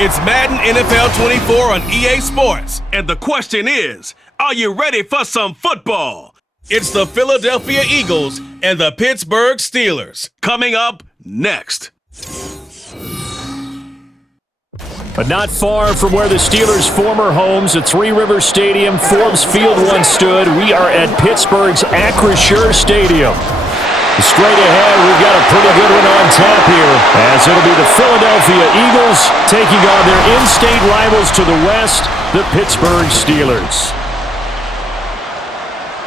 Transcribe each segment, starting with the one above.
It's Madden NFL 24 on EA Sports. And the question is, are you ready for some football? It's the Philadelphia Eagles and the Pittsburgh Steelers. Coming up next. But not far from where the Steelers' former homes at Three Rivers Stadium, Forbes Field once stood, we are at Pittsburgh's Acrisure Stadium. Straight ahead, we've got a pretty good one on tap here, as it'll be the Philadelphia Eagles taking on their in-state rivals to the west, the Pittsburgh Steelers.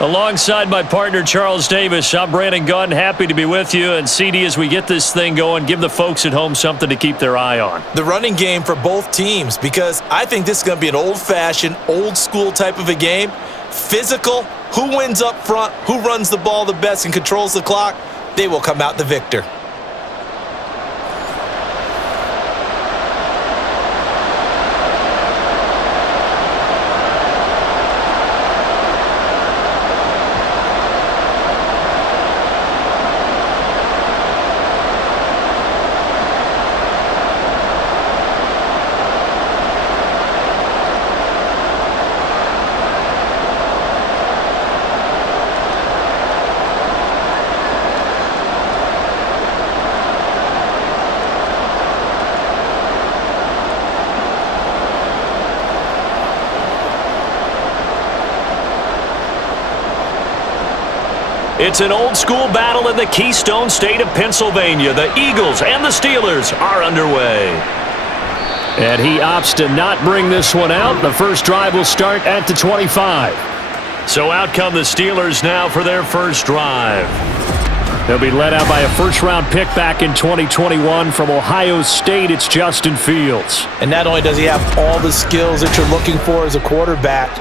Alongside my partner, Charles Davis, I'm Brandon Gunn, happy to be with you. And CD, as we get this thing going, give the folks at home something to keep their eye on. The running game for both teams, because I think this is going to be an old-fashioned, old-school type of a game. Physical, who wins up front, who runs the ball the best and controls the clock, they will come out the victor. It's an old-school battle in the Keystone State of Pennsylvania. The Eagles and the Steelers are underway. And he opts to not bring this one out. The first drive will start at the 25. So out come the Steelers now for their first drive. They'll be led out by a first-round pick back in 2021 from Ohio State. It's Justin Fields. And not only does he have all the skills that you're looking for as a quarterback,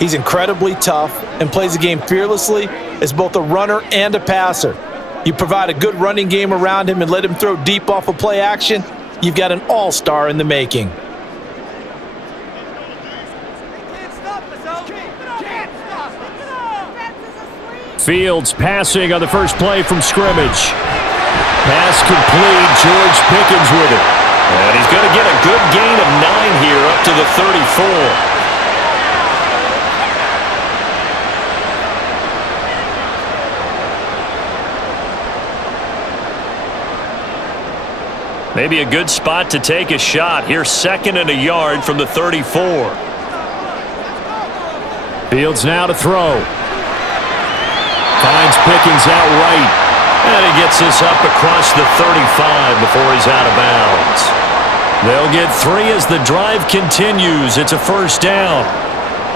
he's incredibly tough and plays the game fearlessly as both a runner and a passer. You provide a good running game around him and let him throw deep off of play action, you've got an all-star in the making. Fields passing on the first play from scrimmage. Pass complete, George Pickens with it. And he's going to get a good gain of 9 here up to the 34. Maybe a good spot to take a shot. Here's 2nd and a yard from the 34. Fields now to throw. Finds Pickens out right. And he gets this up across the 35 before he's out of bounds. They'll get 3 as the drive continues. It's a first down.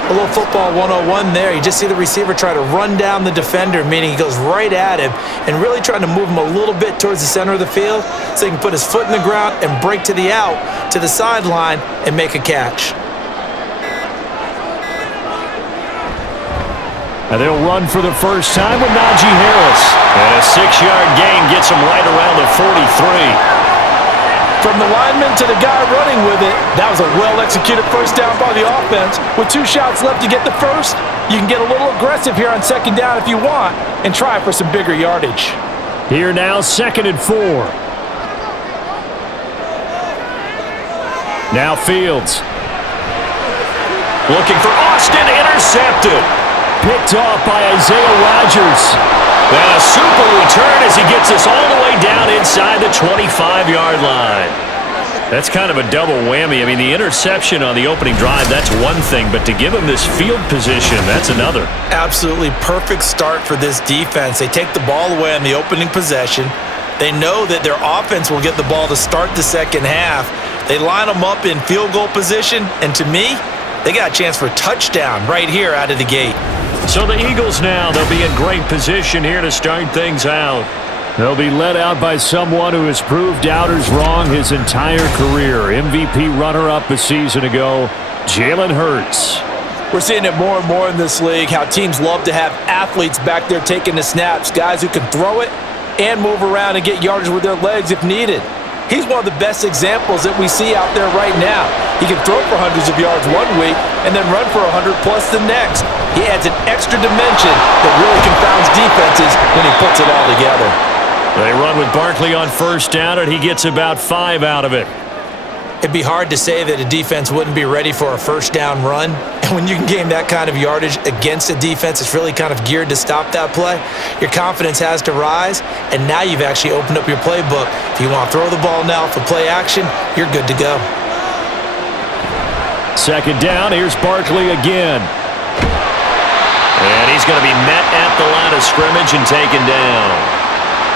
A little football 101 there. You just see the receiver try to run down the defender, meaning he goes right at him and really trying to move him a little bit towards the center of the field so he can put his foot in the ground and break to the out, to the sideline, and make a catch. And they'll run for the first time with Najee Harris. And a 6-yard gain gets him right around the 43. From the lineman to the guy running with it, that was a well-executed first down by the offense. With 2 shots left to get the first, you can get a little aggressive here on 2nd down if you want and try for some bigger yardage. Here now, 2nd and 4. Now Fields. Looking for Austin, intercepted. Picked off by Isaiah Rodgers. And a super return as he gets us all the way down inside the 25-yard line. That's kind of a double whammy. I mean, the interception on the opening drive, that's one thing, but to give him this field position, that's another. Absolutely perfect start for this defense. They take the ball away on the opening possession. They know that their offense will get the ball to start the second half. They line them up in field goal position, and to me, they got a chance for a touchdown right here out of the gate. So the Eagles now, they'll be in great position here to start things out. They'll be led out by someone who has proved doubters wrong his entire career. MVP runner-up a season ago, Jalen Hurts. We're seeing it more and more in this league, how teams love to have athletes back there taking the snaps, guys who can throw it and move around and get yardage with their legs if needed. He's one of the best examples that we see out there right now. He can throw for hundreds of yards one week and then run for 100-plus the next. He adds an extra dimension that really confounds defenses when he puts it all together. They run with Barkley on first down, and he gets about 5 out of it. it'd be hard to say that a defense wouldn't be ready for a first down run. And when you can gain that kind of yardage against a defense that's really kind of geared to stop that play, your confidence has to rise, and now you've actually opened up your playbook. If you want to throw the ball now for play action, you're good to go. Second down, here's Barkley again. And he's going to be met at the line of scrimmage and taken down.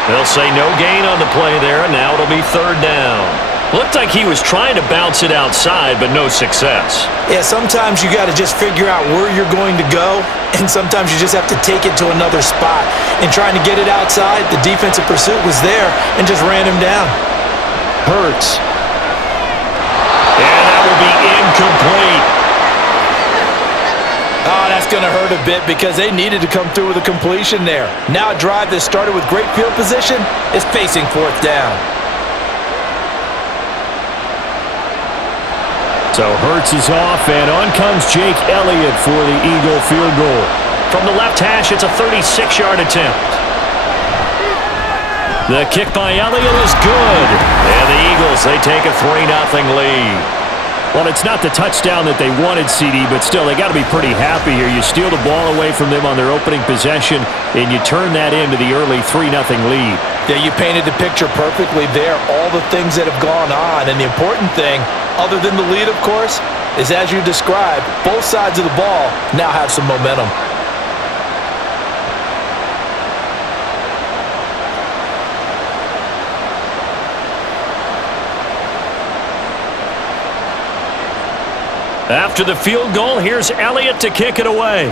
They'll say no gain on the play there, and now it'll be third down. Looked like he was trying to bounce it outside, but no success. Yeah, sometimes you got to just figure out where you're going to go, and sometimes you just have to take it to another spot. And trying to get it outside, the defensive pursuit was there and just ran him down. Hurts. And that will be incomplete. Oh, that's going to hurt a bit because they needed to come through with a completion there. Now a drive that started with great field position is facing fourth down. So Hurts is off, and on comes Jake Elliott for the Eagle field goal. From the left hash, it's a 36-yard attempt. The kick by Elliott is good. And the Eagles, they take a 3-0 lead. Well, it's not the touchdown that they wanted, CD, but still, they got to be pretty happy here. You steal the ball away from them on their opening possession, and you turn that into the early 3-0 lead. Yeah, you painted the picture perfectly there, all the things that have gone on. And the important thing, other than the lead, of course, is as you described, both sides of the ball now have some momentum. After the field goal, here's Elliott to kick it away.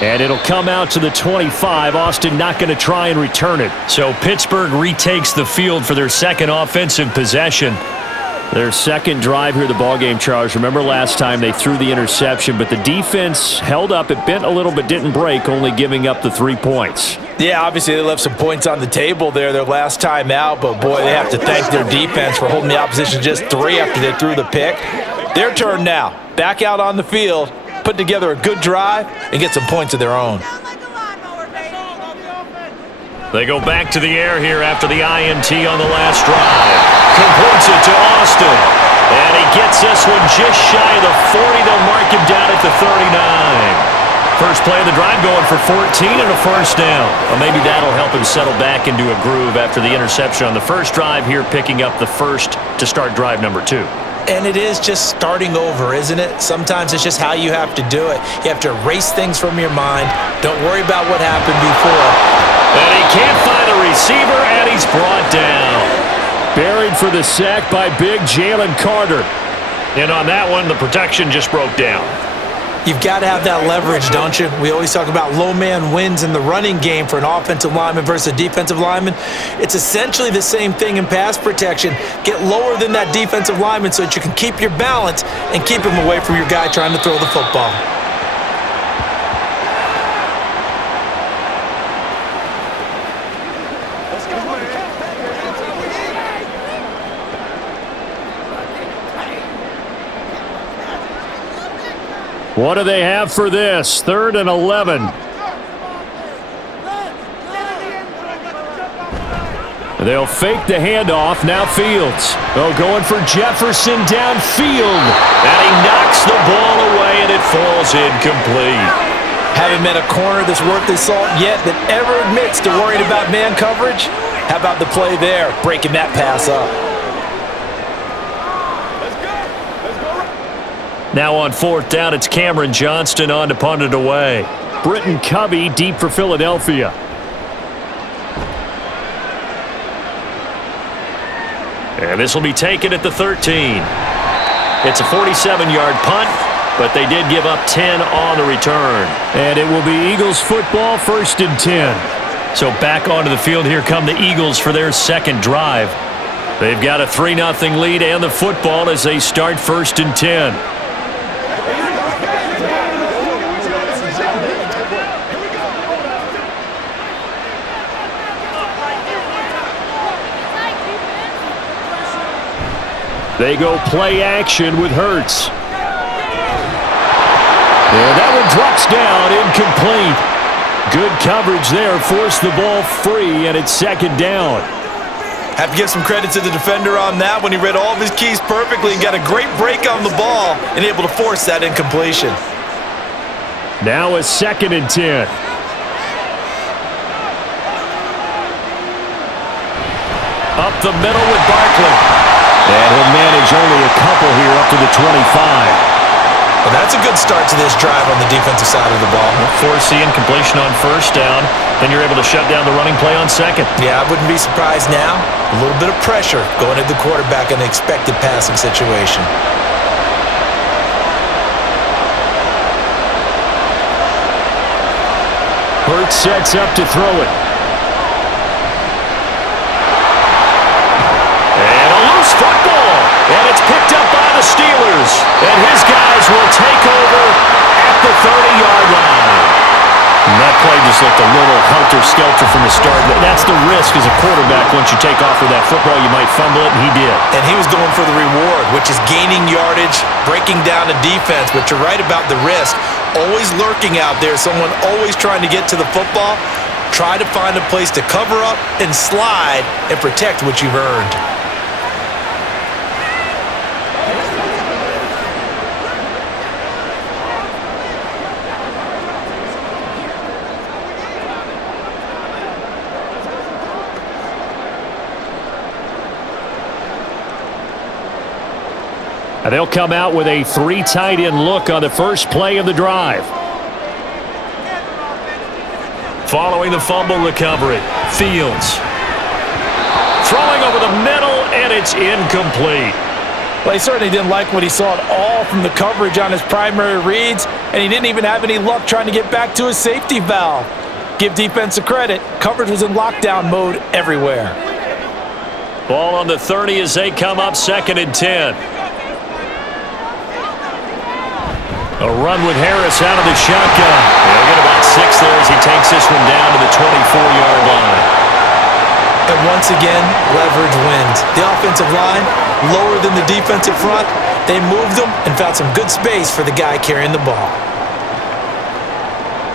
And it'll come out to the 25. Austin not going to try and return it. So Pittsburgh retakes the field for their second offensive possession. Their second drive here, the ballgame, Charles. Remember last time they threw the interception, but the defense held up. It bent a little but didn't break, only giving up the 3 points. Yeah, obviously they left some points on the table there their last time out, but boy, they have to thank their defense for holding the opposition just 3 after they threw the pick. Their turn now. Back out on the field, put together a good drive, and get some points of their own. They go back to the air here after the INT on the last drive. Completes it to Austin. And he gets this one just shy of the 40. They'll mark him down at the 39. First play of the drive going for 14 and a first down. Well, maybe that'll help him settle back into a groove after the interception on the first drive here, picking up the first to start drive number 2. And it is just starting over, isn't it? Sometimes it's just how you have to do it. You have to erase things from your mind. Don't worry about what happened before. And he can't find a receiver, and he's brought down. Buried for the sack by big Jalen Carter. And on that one, the protection just broke down. You've got to have that leverage, don't you? We always talk about low man wins in the running game for an offensive lineman versus a defensive lineman. It's essentially the same thing in pass protection. Get lower than that defensive lineman so that you can keep your balance and keep him away from your guy trying to throw the football. What do they have for this? 3rd and 11. They'll fake the handoff. Now Fields. Oh, going for Jefferson downfield. And he knocks the ball away, and it falls incomplete. Haven't met a corner that's worth his salt yet that ever admits to worrying about man coverage. How about the play there, breaking that pass up? Now on 4th down, it's Cameron Johnston on to punt it away. Britton Covey deep for Philadelphia. And this will be taken at the 13. It's a 47-yard punt, but they did give up 10 on the return. And it will be Eagles football, 1st and 10. So back onto the field, here come the Eagles for their second drive. They've got a 3-0 lead and the football as they start 1st and 10. They go play action with Hurts. And that one drops down, incomplete. Good coverage there, forced the ball free, and it's 2nd down. Have to give some credit to the defender on that when he read all of his keys perfectly and got a great break on the ball and able to force that incompletion. Now a 2nd and 10. Up the middle with Barkley. And he'll manage only a couple here up to the 25. Well, that's a good start to this drive on the defensive side of the ball. Forcing completion on 1st down. Then you're able to shut down the running play on 2nd. Yeah, I wouldn't be surprised now. A little bit of pressure going at the quarterback in an expected passing situation. Hurts sets up to throw it. And a loose football. And it's picked up by the Steelers. And his guys will take over at the 30-yard line. And that play just looked a little helter-skelter from the start. That's the risk as a quarterback. Once you take off with that football, you might fumble it, and he did. And he was going for the reward, which is gaining yardage, breaking down a defense. But you're right about the risk. Always lurking out there, someone always trying to get to the football. Try to find a place to cover up and slide and protect what you've earned. They'll come out with a 3 tight end look on the first play of the drive. Following the fumble recovery, Fields. Throwing over the middle, and it's incomplete. Well, he certainly didn't like what he saw at all from the coverage on his primary reads, and he didn't even have any luck trying to get back to his safety valve. Give defense a credit. Coverage was in lockdown mode everywhere. Ball on the 30 as they come up 2nd and 10. A run with Harris out of the shotgun. They'll get about 6 there as he takes this one down to the 24-yard line. And once again, leverage wins. The offensive line, lower than the defensive front. They moved them and found some good space for the guy carrying the ball.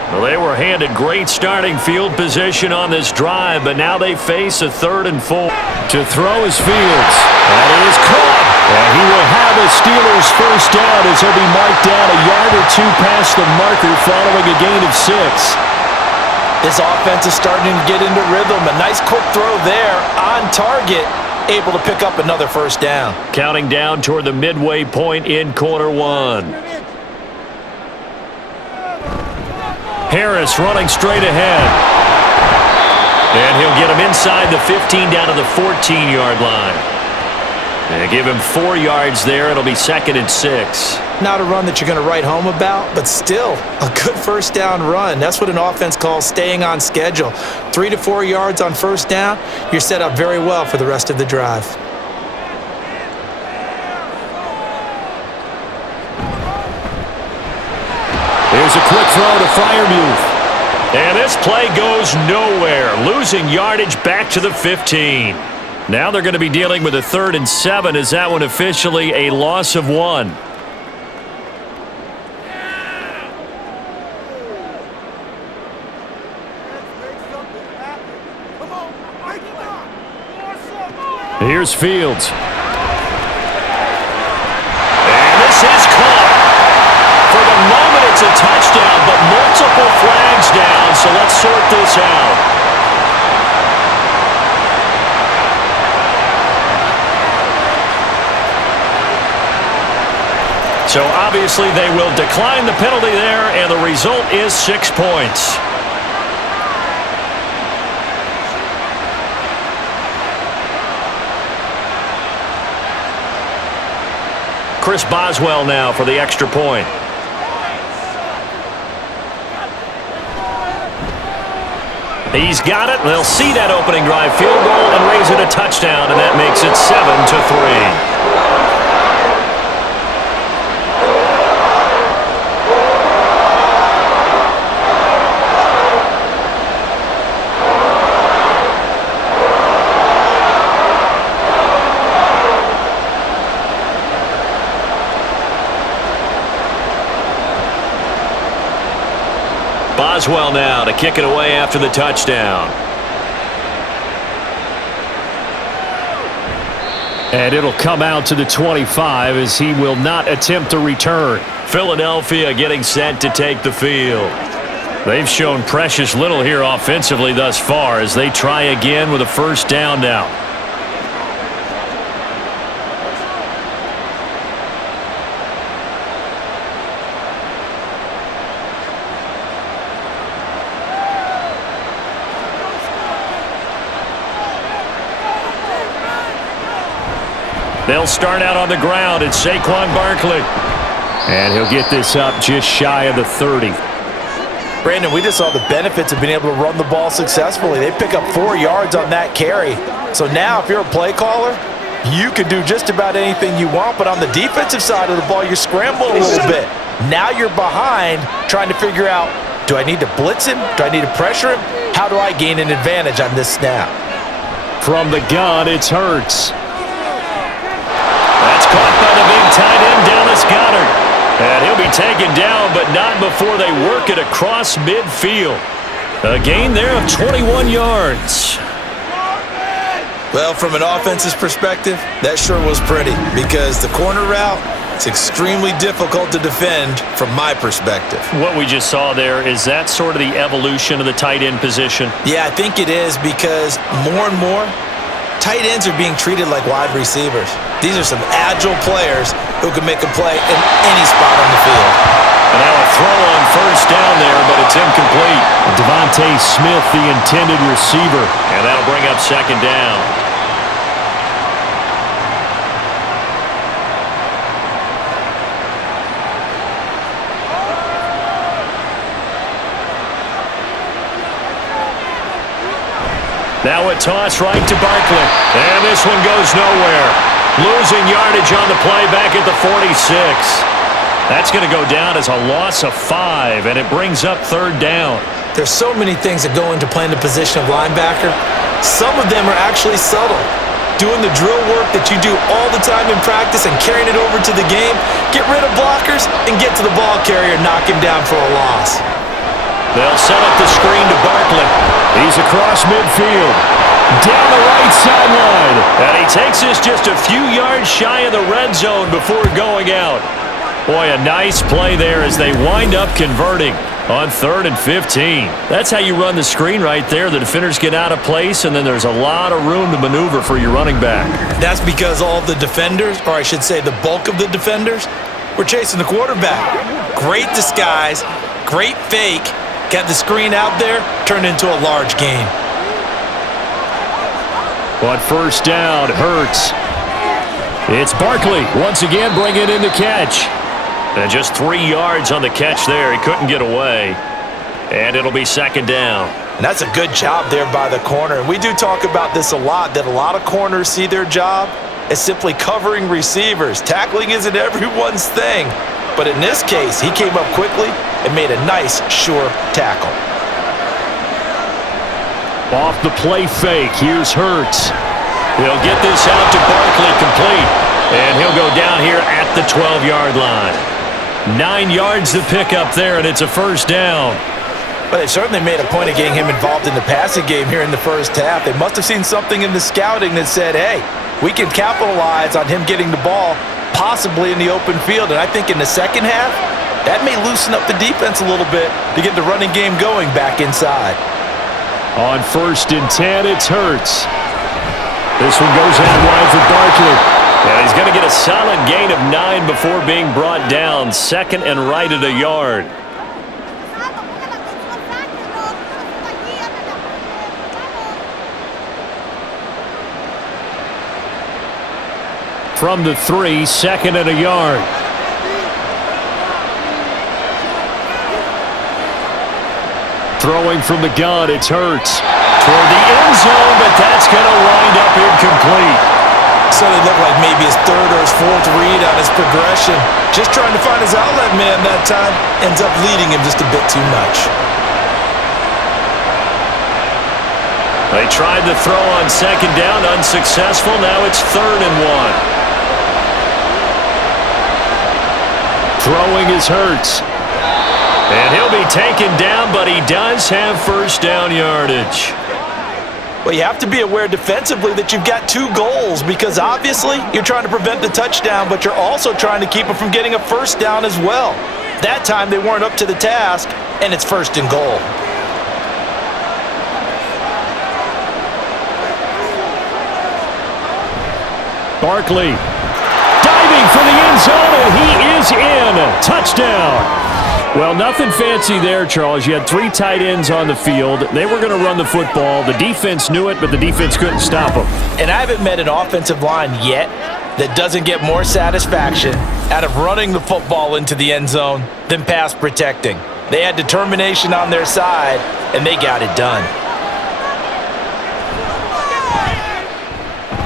Well, they were handed great starting field position on this drive, but now they face a 3rd and 4. To throw is Fields. That is caught. And he will have a Steelers first down as he'll be marked down a yard or 2 past the marker following a gain of 6. This offense is starting to get into rhythm. A nice quick throw there on target, able to pick up another first down. Counting down toward the midway point in quarter 1. Harris running straight ahead. And he'll get him inside the 15 down to the 14-yard line. They give him 4 yards there. It'll be 2nd and 6. Not a run that you're going to write home about, but still a good first down run. That's what an offense calls staying on schedule. 3 to 4 yards on first down, you're set up very well for the rest of the drive. Here's a quick throw to Freiermuth. And this play goes nowhere, losing yardage back to the 15. Now they're going to be dealing with a 3rd and 7 as that one officially a loss of 1. Here's Fields. And this is caught. For the moment, it's a touchdown, but multiple flags down, so let's sort this out. So obviously they will decline the penalty there, and the result is 6 points. Chris Boswell now for the extra point. He's got it. They'll see that opening drive field goal and raise it a touchdown, and that makes it 7-3. Boswell now to kick it away after the touchdown. And it'll come out to the 25 as he will not attempt a return. Philadelphia getting set to take the field. They've shown precious little here offensively thus far as they try again with a first down now. They'll start out on the ground. It's Saquon Barkley. And he'll get this up just shy of the 30. Brandon, we just saw the benefits of being able to run the ball successfully. They pick up 4 yards on that carry. So now if you're a play caller, you can do just about anything you want. But on the defensive side of the ball, you're scrambling a little bit. Now you're behind trying to figure out, do I need to blitz him? Do I need to pressure him? How do I gain an advantage on this snap? From the gun, it's Hurts. That's caught by the big tight end, Dallas Goedert. And he'll be taken down, but not before they work it across midfield. A gain there of 21 yards. Well, from an offense's perspective, that sure was pretty because the corner route, it's extremely difficult to defend from my perspective. What we just saw there, is that sort of the evolution of the tight end position? Yeah, I think it is because more and more, tight ends are being treated like wide receivers. These are some agile players who can make a play in any spot on the field. And now a throw on first down there, but it's incomplete. Devontae Smith, the intended receiver. And that'll bring up second down. Now a toss right to Barkley. And this one goes nowhere. Losing yardage on the play back at the 46. That's going to go down as a loss of 5, and it brings up third down. There's so many things that go into playing the position of linebacker. Some of them are actually subtle. Doing the drill work that you do all the time in practice and carrying it over to the game. Get rid of blockers and get to the ball carrier and knock him down for a loss. They'll set up the screen to Barkley. He's across midfield. Down the right sideline. And he takes this just a few yards shy of the red zone before going out. Boy, a nice play there as they wind up converting on 3rd and 15. That's how you run the screen right there. The defenders get out of place, and then there's a lot of room to maneuver for your running back. That's because all the defenders, or I should say the bulk of the defenders, were chasing the quarterback. Great disguise, great fake. Got the screen out there, turned into a large gain. But first down, Hurts. It's Barkley once again bringing in the catch. And just 3 yards on the catch there. He couldn't get away. And it'll be second down. And that's a good job there by the corner. And we do talk about this a lot, that a lot of corners see their job as simply covering receivers. Tackling isn't everyone's thing. But in this case, he came up quickly and made a nice, sure tackle. Off the play fake, here's Hurts. He'll get this out to Barkley complete. And he'll go down here at the 12-yard line. 9 yards to pick up there, and it's a first down. But they certainly made a point of getting him involved in the passing game here in the first half. They must have seen something in the scouting that said, hey, we can capitalize on him getting the ball possibly in the open field. And I think in the second half, that may loosen up the defense a little bit to get the running game going back inside. On 1st and 10, it's Hurts. This one goes out wide for Barkley. And he's going to get a solid gain of 9 before being brought down. Second and right at a yard. From the 3, second and a yard. Throwing from the gun, it's Hurts. Toward the end zone, but that's going to wind up incomplete. So it looked like maybe his 3rd or his 4th read on his progression. Just trying to find his outlet man that time. Ends up leading him just a bit too much. They tried to throw on second down, unsuccessful. Now it's 3rd and 1. Throwing is Hurts. And he'll be taken down, but he does have first down yardage. Well, you have to be aware defensively that you've got 2 goals because obviously you're trying to prevent the touchdown, but you're also trying to keep them from getting a first down as well. That time they weren't up to the task, and it's 1st and goal. Barkley diving for the end zone, and he is in. Touchdown. Well, nothing fancy there, Charles. You had 3 tight ends on the field. They were going to run the football. The defense knew it, but the defense couldn't stop them. And I haven't met an offensive line yet that doesn't get more satisfaction out of running the football into the end zone than pass protecting. They had determination on their side, and they got it done.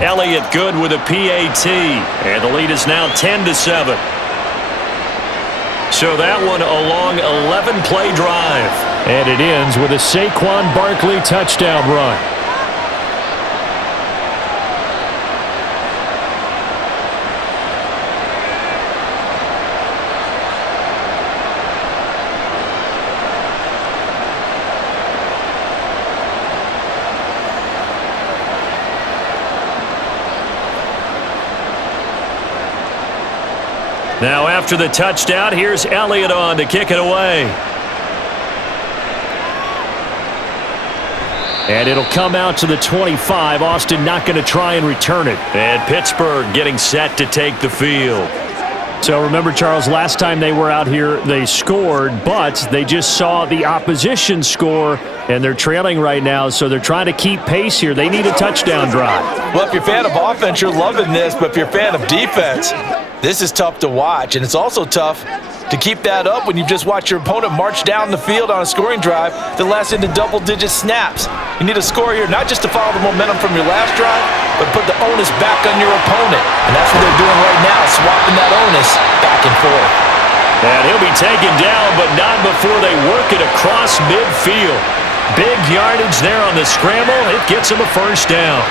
Elliott good with a PAT, and the lead is now 10-7. So that one a long 11-play drive. And it ends with a Saquon Barkley touchdown run. Now after the touchdown, here's Elliott on to kick it away. And it'll come out to the 25. Austin not going to try and return it. And Pittsburgh getting set to take the field. So remember, Charles, last time they were out here, they scored, but they just saw the opposition score, and they're trailing right now, so they're trying to keep pace here. They need a touchdown drive. Well, if you're a fan of offense, you're loving this, but if you're a fan of defense, this is tough to watch, and it's also tough to keep that up when you just watch your opponent march down the field on a scoring drive that lasts into double-digit snaps. You need a score here, not just to follow the momentum from your last drive, but put the onus back on your opponent. And that's what they're doing right now, swapping that onus back and forth. And he'll be taken down, but not before they work it across midfield. Big yardage there on the scramble. It gets him a first down.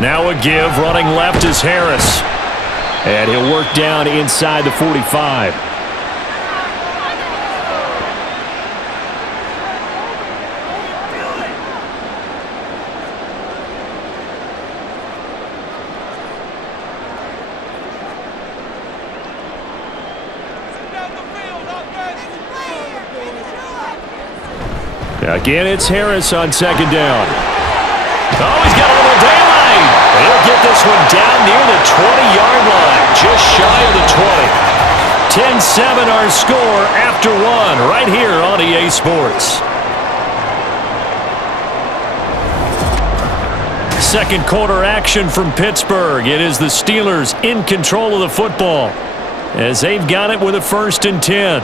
Now a give, running left is Harris. And he'll work down inside the 45. Again, it's Harris on 2nd down. Oh, he's got a little daylight. He'll get this one down near the 20-yard line, just shy of the 20. 10-7 our score after 1 right here on EA Sports. Second quarter action from Pittsburgh. It is the Steelers in control of the football as they've got it with a 1st and 10.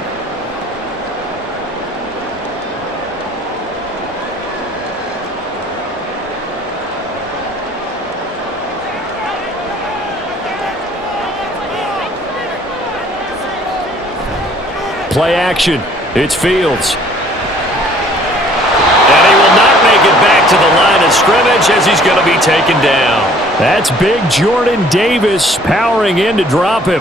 Play action. It's Fields. And he will not make it back to the line of scrimmage as he's going to be taken down. That's big Jordan Davis powering in to drop him.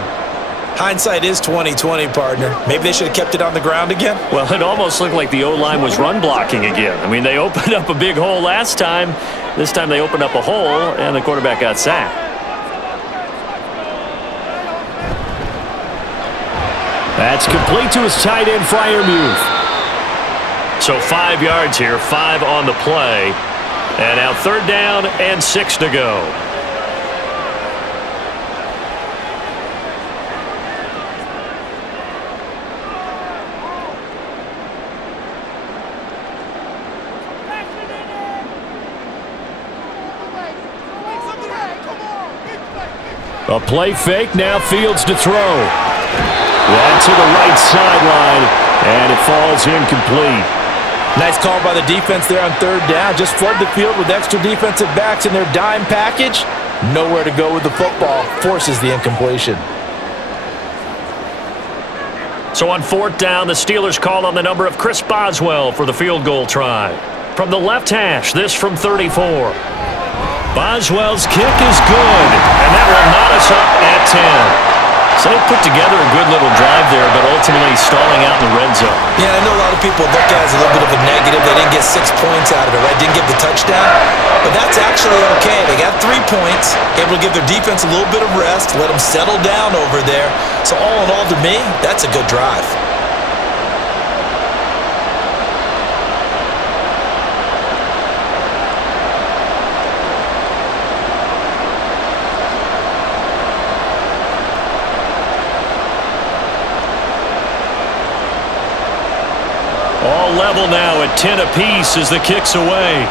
Hindsight is 20/20, partner. Maybe they should have kept it on the ground again. Well, it almost looked like the O-line was run blocking again. I mean, they opened up a big hole last time. This time they opened up a hole, and the quarterback got sacked. That's complete to his tight end, Freiermuth. So 5 yards here, 5 on the play. And now 3rd down and 6 to go. A play fake, now Fields to throw. That to the right sideline, and it falls incomplete. Nice call by the defense there on 3rd down. Just flood the field with extra defensive backs in their dime package. Nowhere to go with the football. Forces the incompletion. So on 4th down, the Steelers call on the number of Chris Boswell for the field goal try. From the left hash, this from 34. Boswell's kick is good, and that will knot us up at 10. So they put together a good little drive there, but ultimately stalling out in the red zone. Yeah, I know a lot of people look at it as a little bit of a negative. They didn't get 6 points out of it, right? Didn't get the touchdown. But that's actually okay. They got 3 points, able to give their defense a little bit of rest, let them settle down over there. So all in all, to me, that's a good drive. All level now at 10 apiece as the kick's away.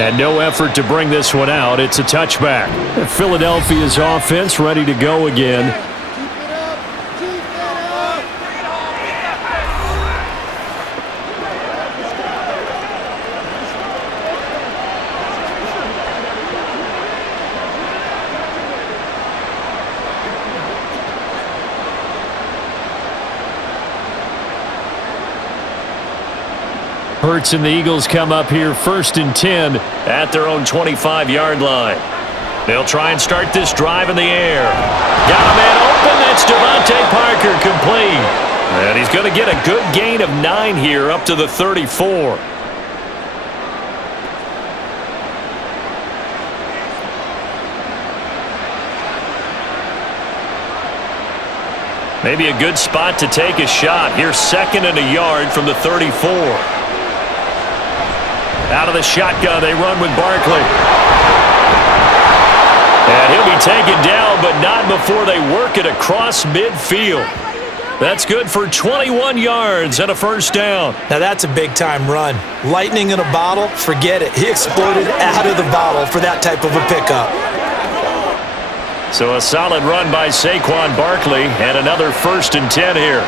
And no effort to bring this one out. It's a touchback. Philadelphia's offense ready to go again. Hurts and the Eagles come up here 1st and 10 at their own 25-yard line. They'll try and start this drive in the air. Got a man open. That's Devontae Parker, complete. And he's going to get a good gain of 9 here up to the 34. Maybe a good spot to take a shot. Here's 2nd and a yard from the 34. Out of the shotgun, they run with Barkley. And he'll be taken down, but not before they work it across midfield. That's good for 21 yards and a 1st down. Now that's a big-time run. Lightning in a bottle, forget it. He exploded out of the bottle for that type of a pickup. So a solid run by Saquon Barkley, and another 1st and 10 here.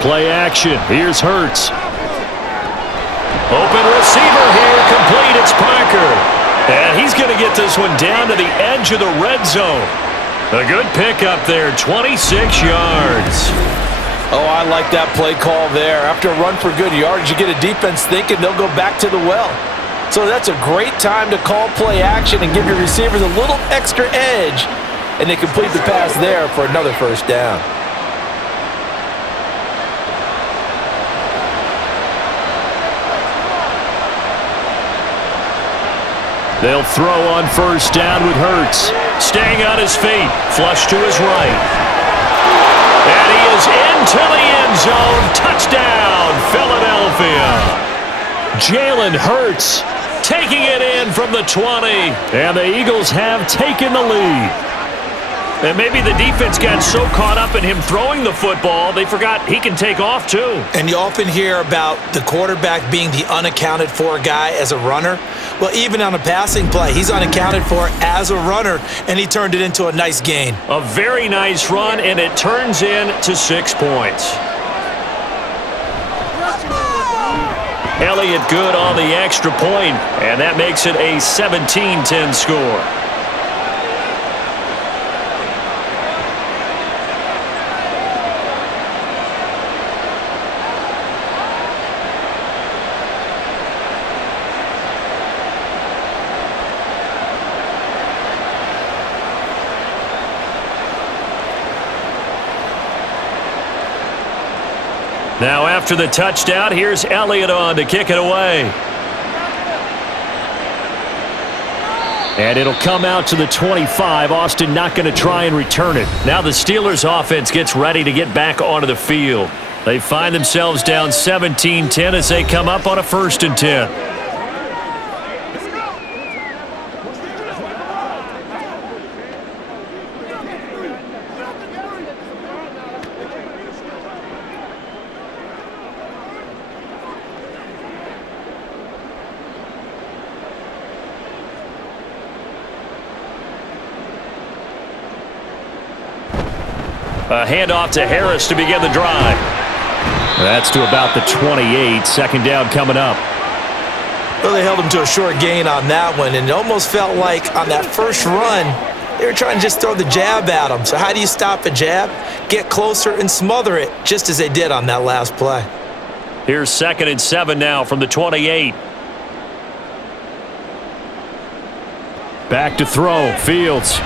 Play action. Here's Hurts. Open receiver here, complete. It's Parker. And he's going to get this one down to the edge of the red zone. A good pickup there, 26 yards. Oh, I like that play call there. After a run for good yards, you get a defense thinking they'll go back to the well. So that's a great time to call play action and give your receivers a little extra edge. And they complete the pass there for another 1st down. They'll throw on 1st down with Hurts. Staying on his feet. Flush to his right. And he is into the end zone. Touchdown, Philadelphia. Jalen Hurts taking it in from the 20. And the Eagles have taken the lead. And maybe the defense got so caught up in him throwing the football, they forgot he can take off too. And you often hear about the quarterback being the unaccounted for guy as a runner. Well, even on a passing play, he's unaccounted for as a runner, and he turned it into a nice gain. A very nice run, and it turns into 6 points. Elliott good on the extra point, and that makes it a 17-10 score. Now after the touchdown, here's Elliott on to kick it away. And it'll come out to the 25. Austin not going to try and return it. Now the Steelers offense gets ready to get back onto the field. They find themselves down 17-10 as they come up on a 1st and 10. A handoff to Harris to begin the drive. That's to about the 28. 2nd down coming up. Well, they held him to a short gain on that one, and it almost felt like on that first run, they were trying to just throw the jab at him. So how do you stop a jab? Get closer and smother it, just as they did on that last play. Here's 2nd and 7 now from the 28. Back to throw. Fields.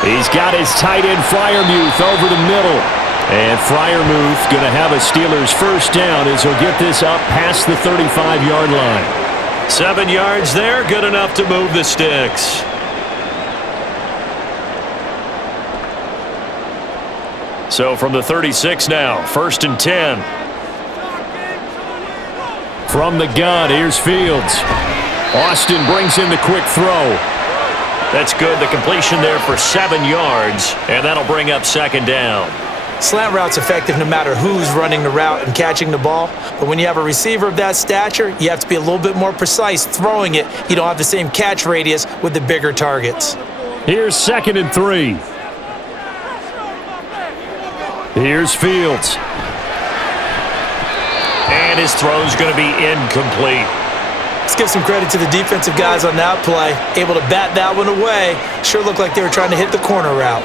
He's got his tight end Freiermuth over the middle. And Freiermuth going to have a Steelers first down as he'll get this up past the 35-yard line. 7 yards there, good enough to move the sticks. So from the 36 now, 1st and 10. From the gun, here's Fields. Austin brings in the quick throw. That's good. The completion there for 7 yards, and that'll bring up 2nd down. Slant route's effective no matter who's running the route and catching the ball. But when you have a receiver of that stature, you have to be a little bit more precise throwing it. You don't have the same catch radius with the bigger targets. Here's 2nd and 3. Here's Fields. And his throw's going to be incomplete. Let's give some credit to the defensive guys on that play. Able to bat that one away. Sure looked like they were trying to hit the corner route.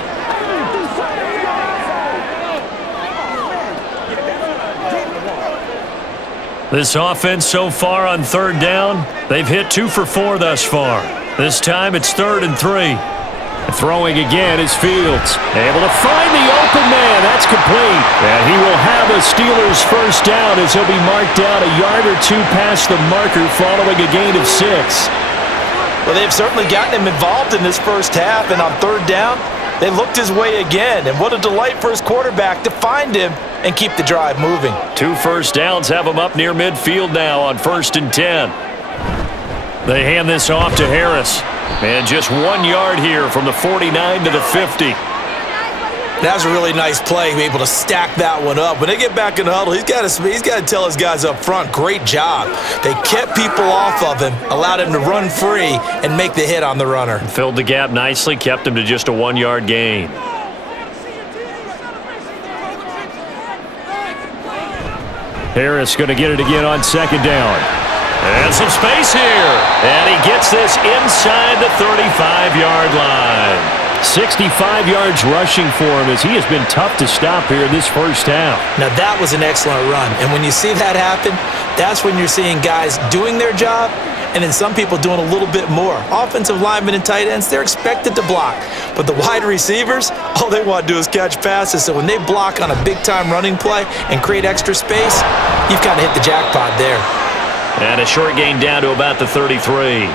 This offense so far on 3rd down, they've hit 2 for 4 thus far. This time it's 3rd and 3. Throwing again is Fields. Able to find the open man. That's complete. And he will have a Steelers first down as he'll be marked down a yard or 2 past the marker following a gain of 6. Well, they've certainly gotten him involved in this first half, and on 3rd down, they looked his way again. And what a delight for his quarterback to find him and keep the drive moving. 2 first downs have him up near midfield now on 1st and 10. They hand this off to Harris. And just 1 yard here from the 49 to the 50. That was a really nice play, able to stack that one up. When they get back in the huddle, he's got to tell his guys up front, great job. They kept people off of him, allowed him to run free and make the hit on the runner. Filled the gap nicely, kept him to just a 1 yard gain. Harris going to get it again on 2nd down. And some space here. And he gets this inside the 35-yard line. 65 yards rushing for him as he has been tough to stop here in this first half. Now that was an excellent run. And when you see that happen, that's when you're seeing guys doing their job and then some people doing a little bit more. Offensive linemen and tight ends, they're expected to block. But the wide receivers, all they want to do is catch passes. So when they block on a big-time running play and create extra space, you've kind of hit the jackpot there. And a short gain down to about the 33.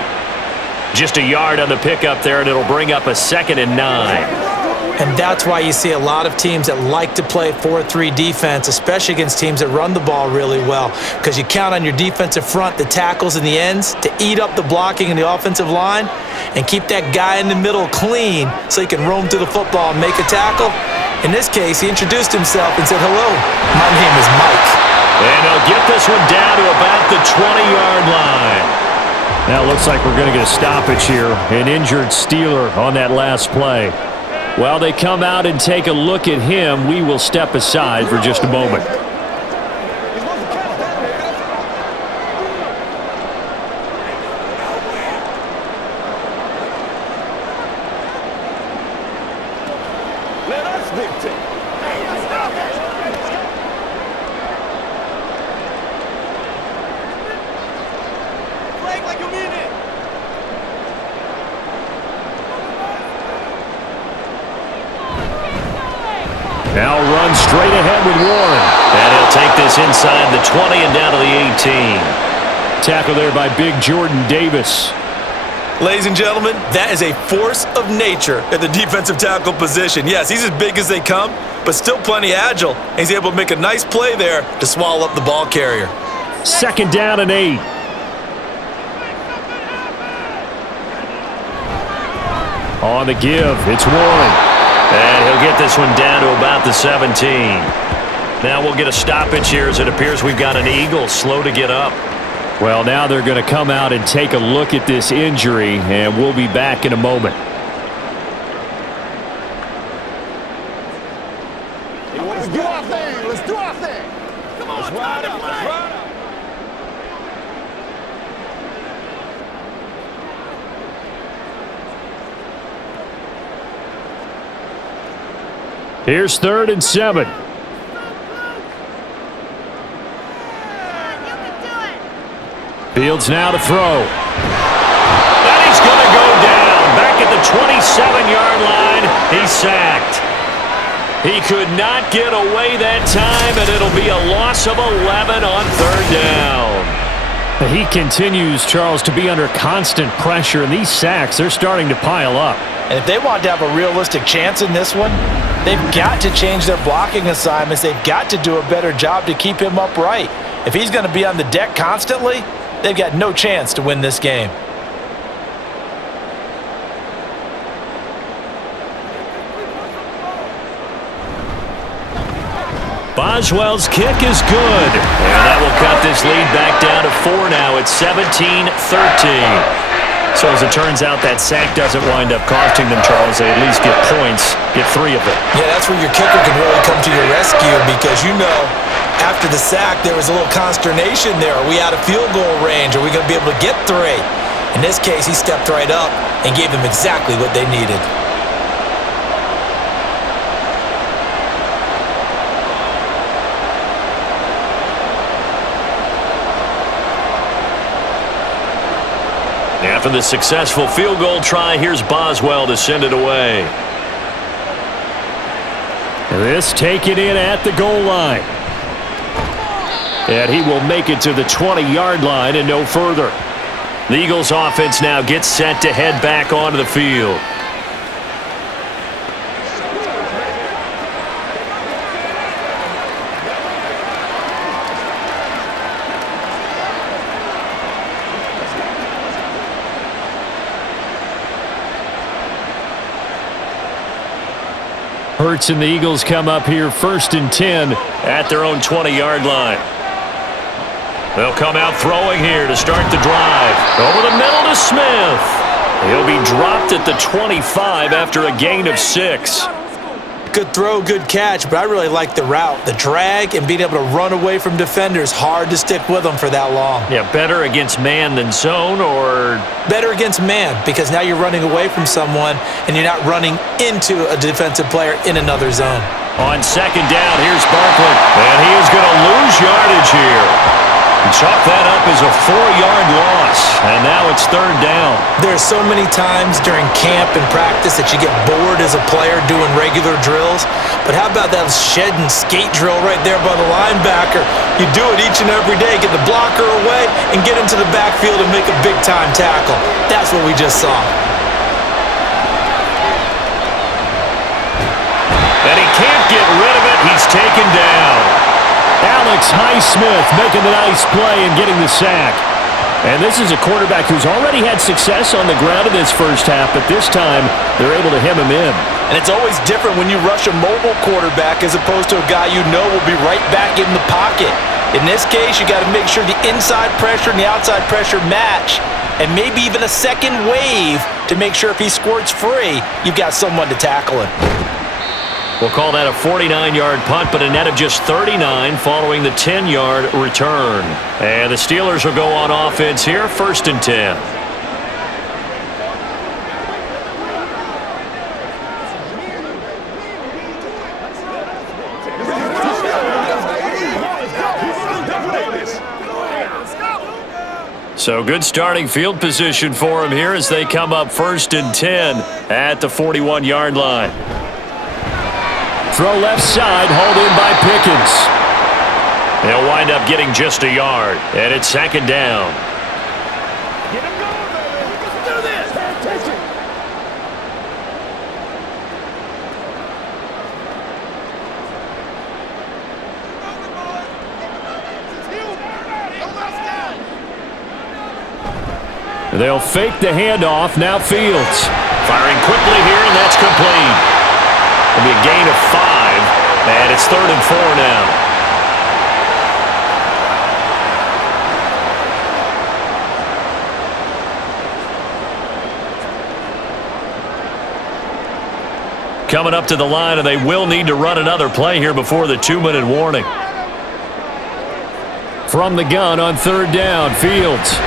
Just a yard on the pickup there, and it'll bring up a 2nd and 9. And that's why you see a lot of teams that like to play 4-3 defense, especially against teams that run the ball really well, because you count on your defensive front, the tackles and the ends, to eat up the blocking in the offensive line and keep that guy in the middle clean so he can roam to the football and make a tackle. In this case, he introduced himself and said, "Hello, my name is Mike." And he'll get this one down to about the 20-yard line. Now it looks like we're going to get a stoppage here. An injured Steeler on that last play. While they come out and take a look at him, we will step aside for just a moment. Let us dictate. Flag like you mean it. Now run straight ahead with Warren. And he'll take this inside the 20 and down to the 18. Tackle there by Big Jordan Davis. Ladies and gentlemen, that is a force of nature at the defensive tackle position. Yes, he's as big as they come, but still plenty agile. He's able to make a nice play there to swallow up the ball carrier. 2nd down and 8. On the give, it's Warren. And he'll get this one down to about the 17. Now we'll get a stoppage here as it appears we've got an Eagle slow to get up. Well, now they're going to come out and take a look at this injury, and we'll be back in a moment. Let's do our thing. Let's do our thing. Come on, let's ride it. Let's ride it. Here's 3rd and 7. Fields now to throw. And he's going to go down. Back at the 27-yard line, he's sacked. He could not get away that time, and it'll be a loss of 11 on third down. He continues, Charles, to be under constant pressure, and these sacks, they're starting to pile up. And if they want to have a realistic chance in this one, they've got to change their blocking assignments. They've got to do a better job to keep him upright. If he's going to be on the deck constantly, they've got no chance to win this game. Boswell's kick is good. And that will cut this lead back down to 4 now. It's 17-13. So as it turns out, that sack doesn't wind up costing them, Charles. They at least get points, get 3 of them. Yeah, that's where your kicker can really come to your rescue because, after the sack, there was a little consternation there. Are we out of field goal range? Are we going to be able to get 3? In this case, he stepped right up and gave them exactly what they needed. After the successful field goal try, here's Boswell to send it away. This taken in at the goal line. And he will make it to the 20-yard line and no further. The Eagles offense now gets set to head back onto the field. Hurts and the Eagles come up here 1st and 10 at their own 20-yard line. They'll come out throwing here to start the drive. Over the middle to Smith. He'll be dropped at the 25 after a gain of 6. Good throw, good catch, but I really like the route. The drag and being able to run away from defenders, hard to stick with them for that long. Yeah, better against man than zone, or? Better against man, because now you're running away from someone and you're not running into a defensive player in another zone. On 2nd down, here's Barkley, and he is going to lose yardage here. Chalk that up as a 4-yard loss, and now it's 3rd down. There's so many times during camp and practice that you get bored as a player doing regular drills, but how about that shed and skate drill right there by the linebacker? You do it each and every day, get the blocker away and get into the backfield and make a big-time tackle. That's what we just saw. And he can't get rid of it. He's taken down. Alex Highsmith making the nice play and getting the sack. And this is a quarterback who's already had success on the ground in this first half, but this time they're able to hem him in. And it's always different when you rush a mobile quarterback as opposed to a guy you know will be right back in the pocket. In this case, you got to make sure the inside pressure and the outside pressure match, and maybe even a second wave to make sure if he squirts free, you've got someone to tackle him. We'll call that a 49-yard punt, but a net of just 39 following the 10-yard return. And the Steelers will go on offense here, 1st and 10. So good starting field position for him here as they come up 1st and 10 at the 41-yard line. Throw left side, hauled in by Pickens. They'll wind up getting just a yard, and it's 2nd down. Get him going, baby. Let's do this. Pay attention. They'll fake the handoff. Now Fields. Firing quickly here, and that's complete. It'll be a gain of 5, and it's 3rd and 4 now. Coming up to the line, and they will need to run another play here before the 2-minute warning. From the gun on 3rd down, Fields.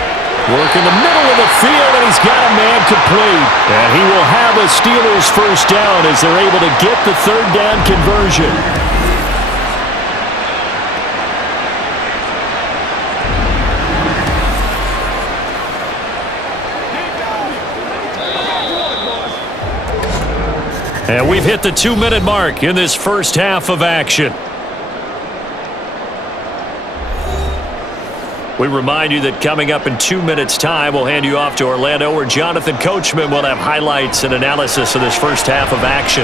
Work in the middle of the field, and he's got a man complete. And he will have a Steelers 1st down as they're able to get the 3rd down conversion. And we've hit the 2-minute mark in this first half of action. We remind you that coming up in 2 minutes' time, we'll hand you off to Orlando, where Jonathan Coachman will have highlights and analysis of this first half of action.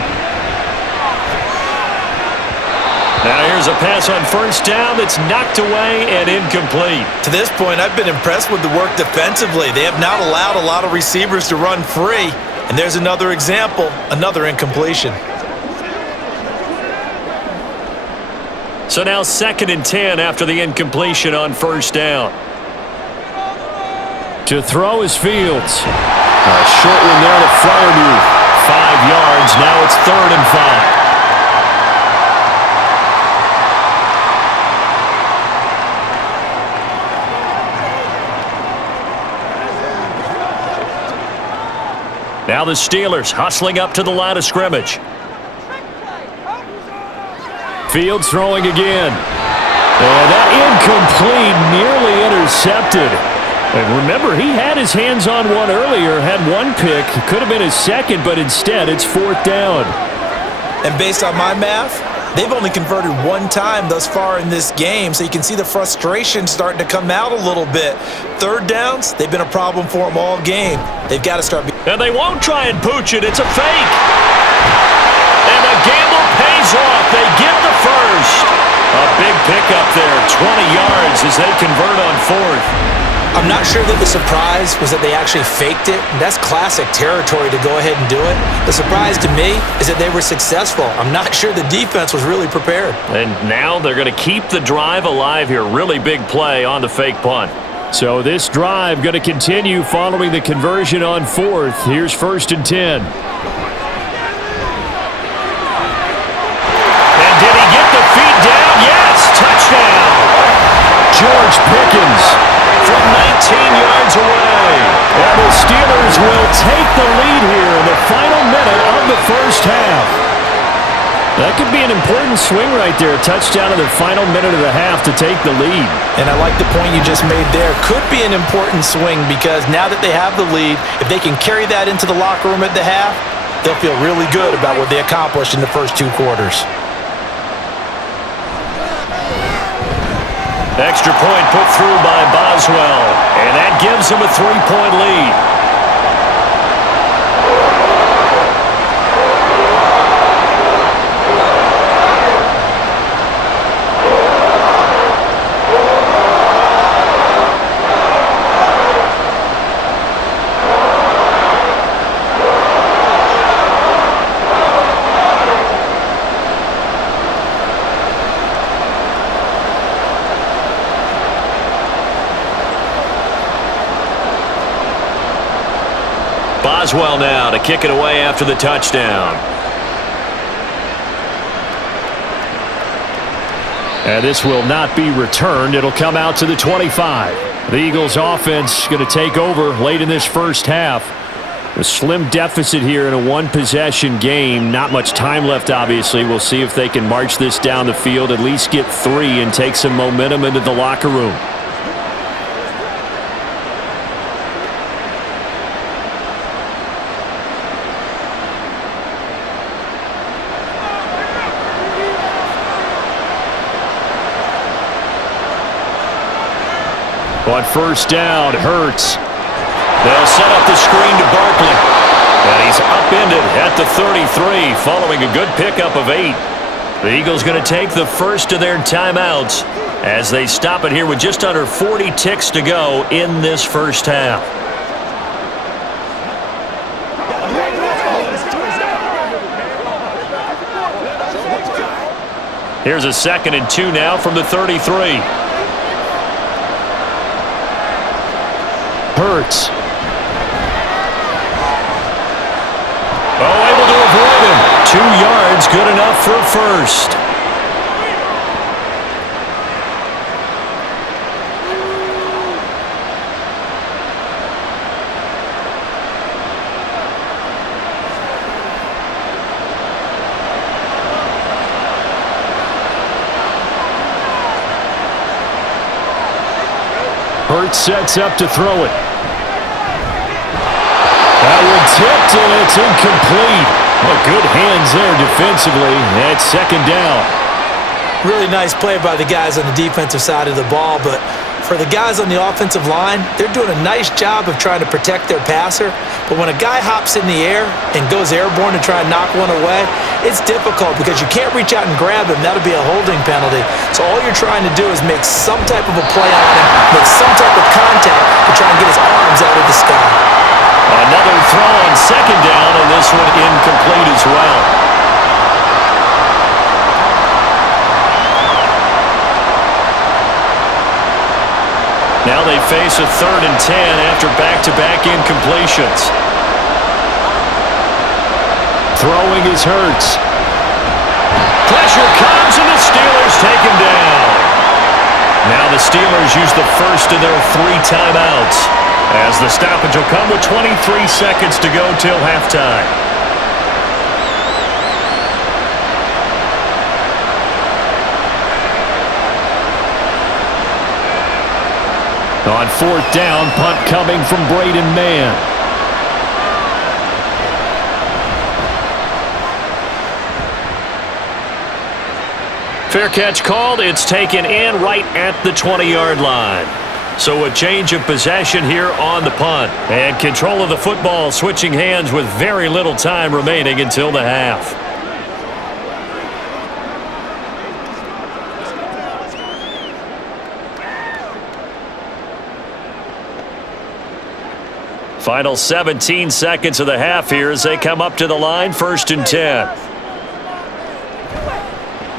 Now here's a pass on first down that's knocked away and incomplete. To this point, I've been impressed with the work defensively. They have not allowed a lot of receivers to run free. And there's another example, another incompletion. So now 2nd and 10 after the incompletion on first down. To throw is Fields. A short one there to Freiermuth. 5 yards. Now it's 3rd and 5. Now the Steelers hustling up to the line of scrimmage. Fields throwing again. And that incomplete, nearly intercepted. And remember, he had his hands on one earlier, had one pick. Could have been his second, but instead it's 4th down. And based on my math, they've only converted 1 time thus far in this game, so you can see the frustration starting to come out a little bit. 3rd downs, they've been a problem for them all game. They've got to start. And they won't try and pooch it. It's a fake. And the gamble pays off. They get the first. A big pickup there, 20 yards as they convert on 4th. I'm not sure that the surprise was that they actually faked it. That's classic territory to go ahead and do it. The surprise to me is that they were successful. I'm not sure the defense was really prepared. And now they're going to keep the drive alive here. Really big play on the fake punt. So this drive going to continue following the conversion on 4th. Here's 1st and 10. And did he get the feet down? Yes, touchdown. George Pickens from 19 yards away. And the Steelers will take the lead here in the final minute of the first half. That could be an important swing right there. A touchdown in the final minute of the half to take the lead. And I like the point you just made there. Could be an important swing because now that they have the lead, if they can carry that into the locker room at the half, they'll feel really good about what they accomplished in the first 2 quarters. Extra point put through by Boswell. And that gives them a 3-point lead. Boswell now to kick it away after the touchdown. And this will not be returned. It'll come out to the 25. The Eagles offense going to take over late in this first half. A slim deficit here in a 1-possession game. Not much time left, obviously. We'll see if they can march this down the field, at least get 3 and take some momentum into the locker room. On first down, Hurts. They'll set up the screen to Barkley. And he's upended at the 33 following a good pickup of 8. The Eagles going to take the first of their timeouts as they stop it here with just under 40 ticks to go in this first half. Here's a 2nd and 2 now from the 33. Hurts. Oh, able to avoid him. 2 yards, good enough for a first. Hurts sets up to throw it. That one tipped, and it's incomplete. Well, good hands there defensively at second down. Really nice play by the guys on the defensive side of the ball, but for the guys on the offensive line, they're doing a nice job of trying to protect their passer. But when a guy hops in the air and goes airborne to try and knock one away, it's difficult because you can't reach out and grab him. That'll be a holding penalty. So all you're trying to do is make some type of a play on him, make some type of contact to try and get his arms out of the sky. Another throw on second down, and this one incomplete as well. Now they face a 3rd and 10 after back-to-back incompletions. Throwing is Hurts. Pressure comes, and the Steelers take him down. Now the Steelers use the first of their 3 timeouts, as the stoppage will come with 23 seconds to go till halftime. On 4th down, punt coming from Braden Mann. Fair catch called. It's taken in right at the 20-yard line. So a change of possession here on the punt. And control of the football switching hands with very little time remaining until the half. Final 17 seconds of the half here as they come up to the line, 1st and 10.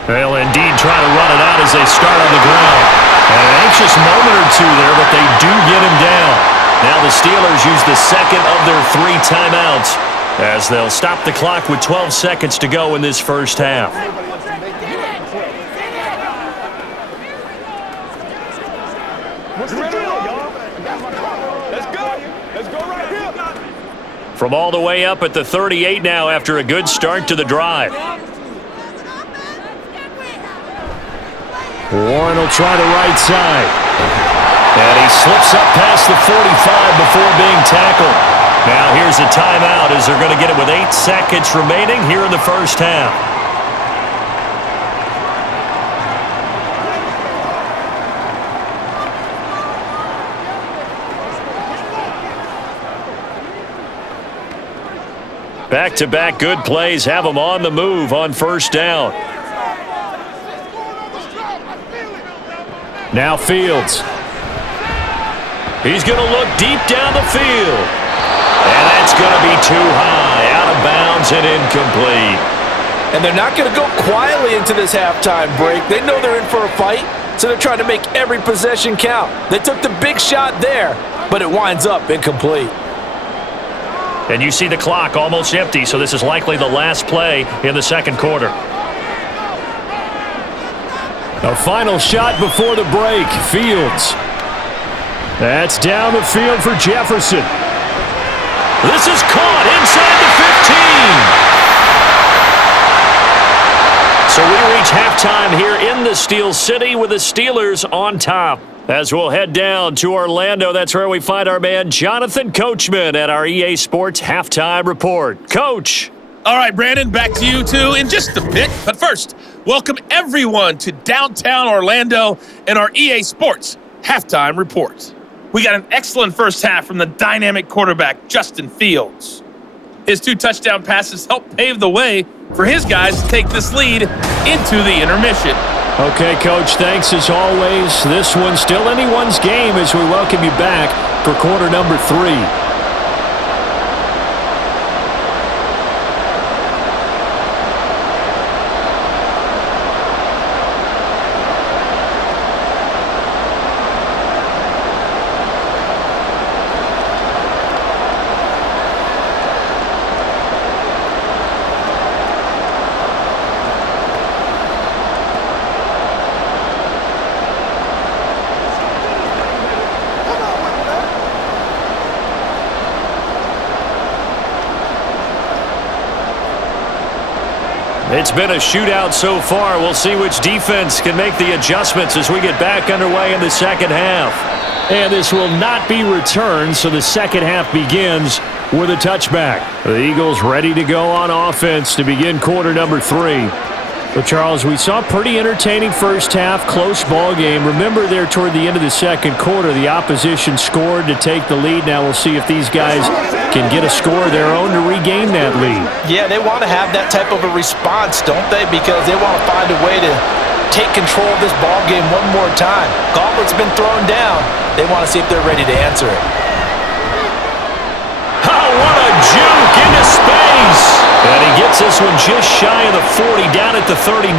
They'll indeed try to run it out as they start on the ground. An anxious moment or two there, but they do get him down. Now the Steelers use the second of their 3 timeouts as they'll stop the clock with 12 seconds to go in this first half. From all the way up at the 38 now after a good start to the drive. Warren will try the right side. And he slips up past the 45 before being tackled. Now here's a timeout as they're going to get it with 8 seconds remaining here in the first half. Back-to-back good plays have them on the move on 1st down. Now Fields. He's going to look deep down the field. And that's going to be too high, out of bounds and incomplete. And they're not going to go quietly into this halftime break. They know they're in for a fight, so they're trying to make every possession count. They took the big shot there, but it winds up incomplete. And you see the clock almost empty, so this is likely the last play in the second quarter. A final shot before the break. Fields. That's down the field for Jefferson. This is caught inside the 15. So we reach halftime here in the Steel City with the Steelers on top. As we'll head down to Orlando, that's where we find our man Jonathan Coachman at our EA Sports Halftime Report. Coach. All right, Brandon, back to you two in just a bit. But first, welcome everyone to downtown Orlando and our EA Sports Halftime Report. We got an excellent first half from the dynamic quarterback, Justin Fields. His 2 touchdown passes helped pave the way for his guys to take this lead into the intermission. Okay, Coach, thanks as always. This one's still anyone's game as we welcome you back for quarter number 3. It's been a shootout so far. We'll see which defense can make the adjustments as we get back underway in the second half. And this will not be returned, so the second half begins with a touchback. The Eagles ready to go on offense to begin quarter number 3. Well, Charles, we saw a pretty entertaining first half, close ball game. Remember there toward the end of the second quarter, the opposition scored to take the lead. Now we'll see if these guys can get a score of their own to regain that lead. Yeah, they want to have that type of a response, don't they? Because they want to find a way to take control of this ball game one more time. Gauntlet's been thrown down. They want to see if they're ready to answer it. Oh, what a juke into space! And he gets this one just shy of the 40, down at the 39.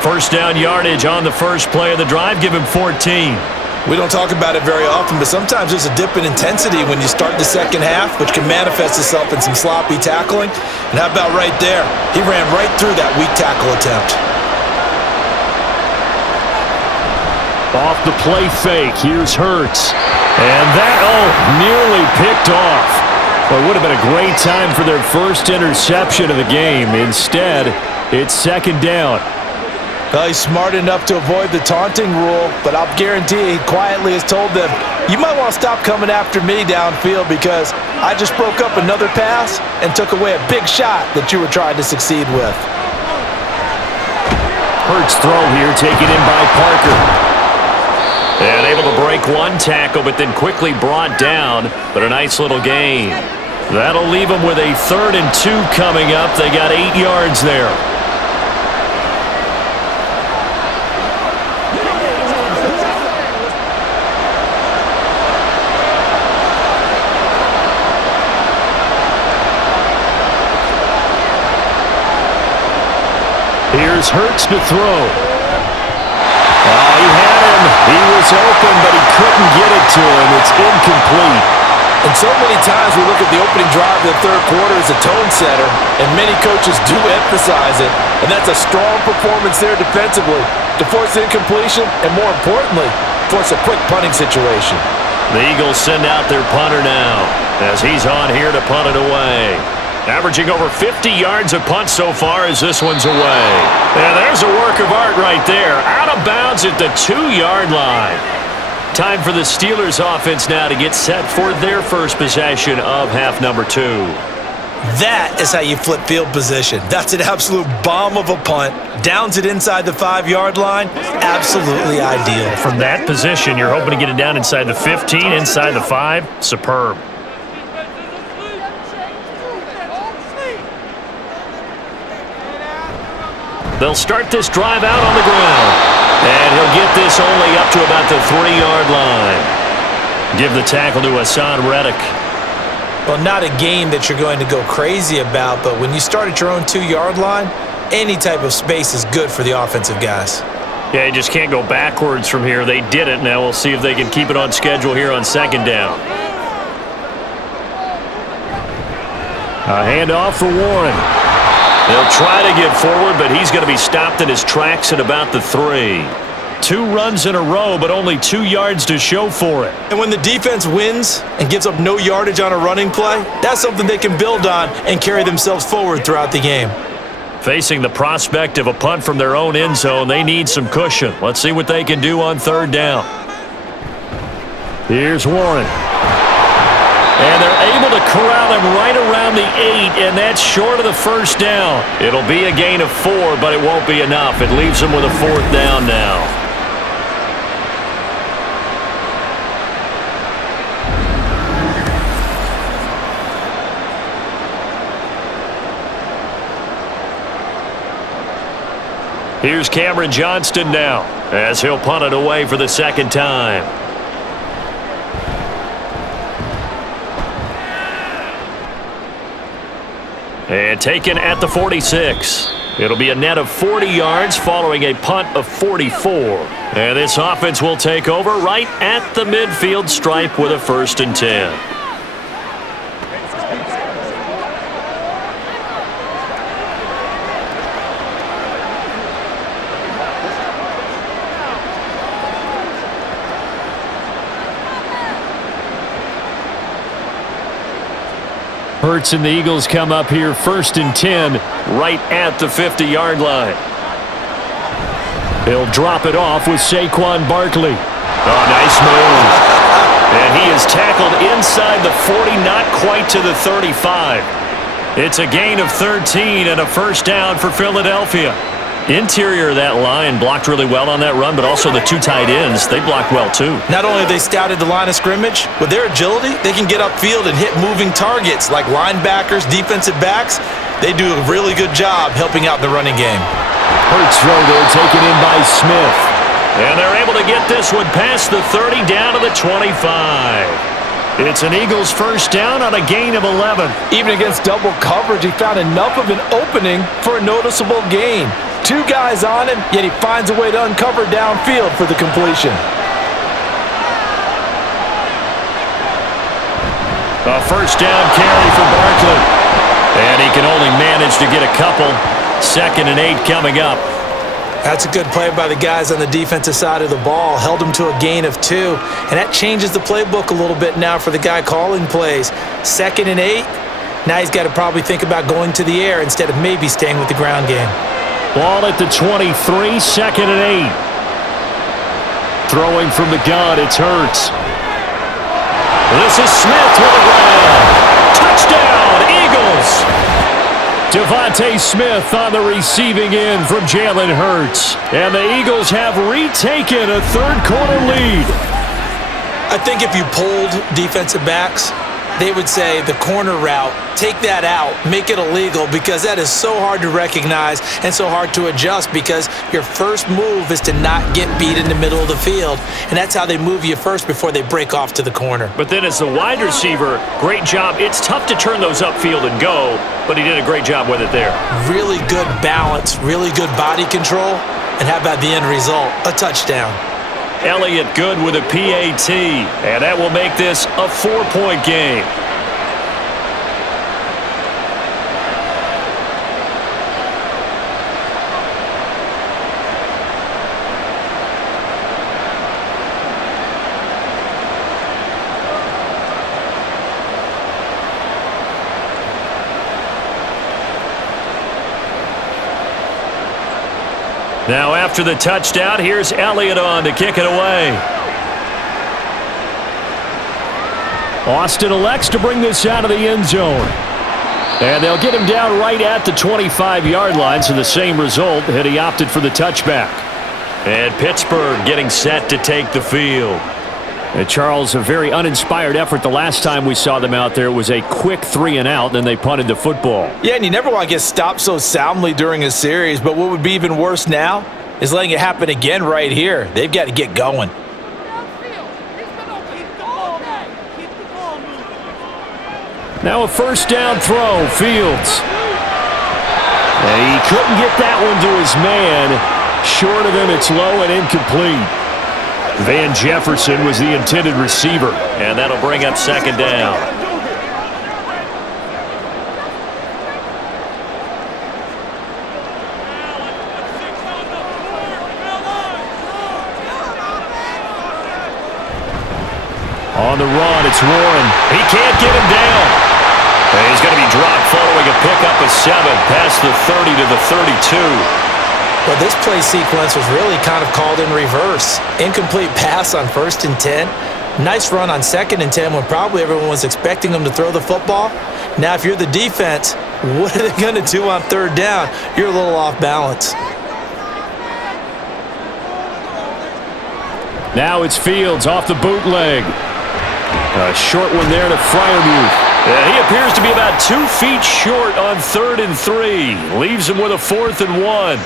First down yardage on the first play of the drive. Give him 14. We don't talk about it very often, but sometimes there's a dip in intensity when you start the second half, which can manifest itself in some sloppy tackling. And how about right there? He ran right through that weak tackle attempt. Off the play fake, here's Hurts. And that, nearly picked off. Well, it would have been a great time for their first interception of the game. Instead, it's second down. Well, he's smart enough to avoid the taunting rule, but I'll guarantee he quietly has told them, you might want to stop coming after me downfield because I just broke up another pass and took away a big shot that you were trying to succeed with. Hurts throw here, taken in by Parker. And able to break one tackle, but then quickly brought down. But a nice little gain. That'll leave them with a 3rd and 2 coming up. They got 8 yards there. Here's Hurts to throw. He had him. He was open, but he couldn't get it to him. It's incomplete. And so many times we look at the opening drive of the third quarter as a tone setter, and many coaches do emphasize it, and that's a strong performance there defensively to force incompletion and, more importantly, force a quick punting situation. The Eagles send out their punter now as he's on here to punt it away. Averaging over 50 yards a punt so far as this one's away. And there's a work of art right there. Out of bounds at the 2-yard line. Time for the Steelers offense now to get set for their first possession of half number 2. That is how you flip field position. That's an absolute bomb of a punt. Downs it inside the 5-yard line. Absolutely ideal. From that position, you're hoping to get it down inside the 15, inside the 5. Superb. They'll start this drive out on the ground. And he'll get this only up to about the 3-yard line. Give the tackle to Hassan Reddick. Well, not a game that you're going to go crazy about, but when you start at your own 2-yard line, any type of space is good for the offensive guys. Yeah, you just can't go backwards from here. They did it. Now we'll see if they can keep it on schedule here on second down. A handoff for Warren. They'll try to get forward, but he's going to be stopped in his tracks at about the 3. 2 runs in a row, but only 2 yards to show for it. And when the defense wins and gives up no yardage on a running play, that's something they can build on and carry themselves forward throughout the game. Facing the prospect of a punt from their own end zone, they need some cushion. Let's see what they can do on third down. Here's Warren. And they're able to corral him right around the 8, and that's short of the first down. It'll be a gain of 4, but it won't be enough. It leaves them with a 4th down now. Here's Cameron Johnston now as he'll punt it away for the second time. And taken at the 46. It'll be a net of 40 yards following a punt of 44. And this offense will take over right at the midfield stripe with a 1st and 10. Hurts and the Eagles come up here 1st and 10 right at the 50-yard line. They'll drop it off with Saquon Barkley. Oh, nice move. And he is tackled inside the 40, not quite to the 35. It's a gain of 13 and a first down for Philadelphia. Interior of that line blocked really well on that run, but also the two tight ends, they blocked well too. Not only have they scouted the line of scrimmage, with their agility, they can get upfield and hit moving targets like linebackers, defensive backs. They do a really good job helping out the running game. Hurts throw there, taken in by Smith. And they're able to get this one past the 30 down to the 25. It's an Eagles first down on a gain of 11. Even against double coverage, he found enough of an opening for a noticeable gain. Two guys on him, yet he finds a way to uncover downfield for the completion. A first down carry for Barkley. And he can only manage to get a couple. 2nd and 8 coming up. That's a good play by the guys on the defensive side of the ball. Held him to a gain of 2. And that changes the playbook a little bit now for the guy calling plays. 2nd and 8. Now he's got to probably think about going to the air instead of maybe staying with the ground game. Ball at the 23, 2nd and 8. Throwing from the gun, it's Hurts. This is Smith with a grab. Touchdown, Eagles! Devontae Smith on the receiving end from Jalen Hurts. And the Eagles have retaken a third-quarter lead. I think if you polled defensive backs, they would say the corner route, take that out, make it illegal, because that is so hard to recognize and so hard to adjust, because your first move is to not get beat in the middle of the field. And that's how they move you first before they break off to the corner. But then as the wide receiver, great job. It's tough to turn those upfield and go, but he did a great job with it there. Really good balance, really good body control, and how about the end result? A touchdown. Elliott good with a PAT, and that will make this a 4-point game. Now after the touchdown, here's Elliott on to kick it away. Austin elects to bring this out of the end zone. And they'll get him down right at the 25-yard line, so the same result had he opted for the touchback. And Pittsburgh getting set to take the field. Charles, a very uninspired effort the last time we saw them out there. It was a quick 3-and-out, then they punted the football. Yeah, and you never want to get stopped so soundly during a series, but what would be even worse now is letting it happen again right here. They've got to get going. Now a first down throw, Fields. And he couldn't get that one to his man. Short of him, it's low and incomplete. Van Jefferson was the intended receiver, and that'll bring up 2nd down. On the run, it's Warren. He can't get him down. And he's going to be dropped following a pickup of 7 past the 30 to the 32. Well, this play sequence was really kind of called in reverse. Incomplete pass on 1st and 10. Nice run on 2nd and 10 when probably everyone was expecting them to throw the football. Now, if you're the defense, what are they going to do on 3rd down? You're a little off balance. Now it's Fields off the bootleg. A short one there to Freiermuth. He appears to be about 2 feet short on 3rd and 3. Leaves him with a 4th and 1.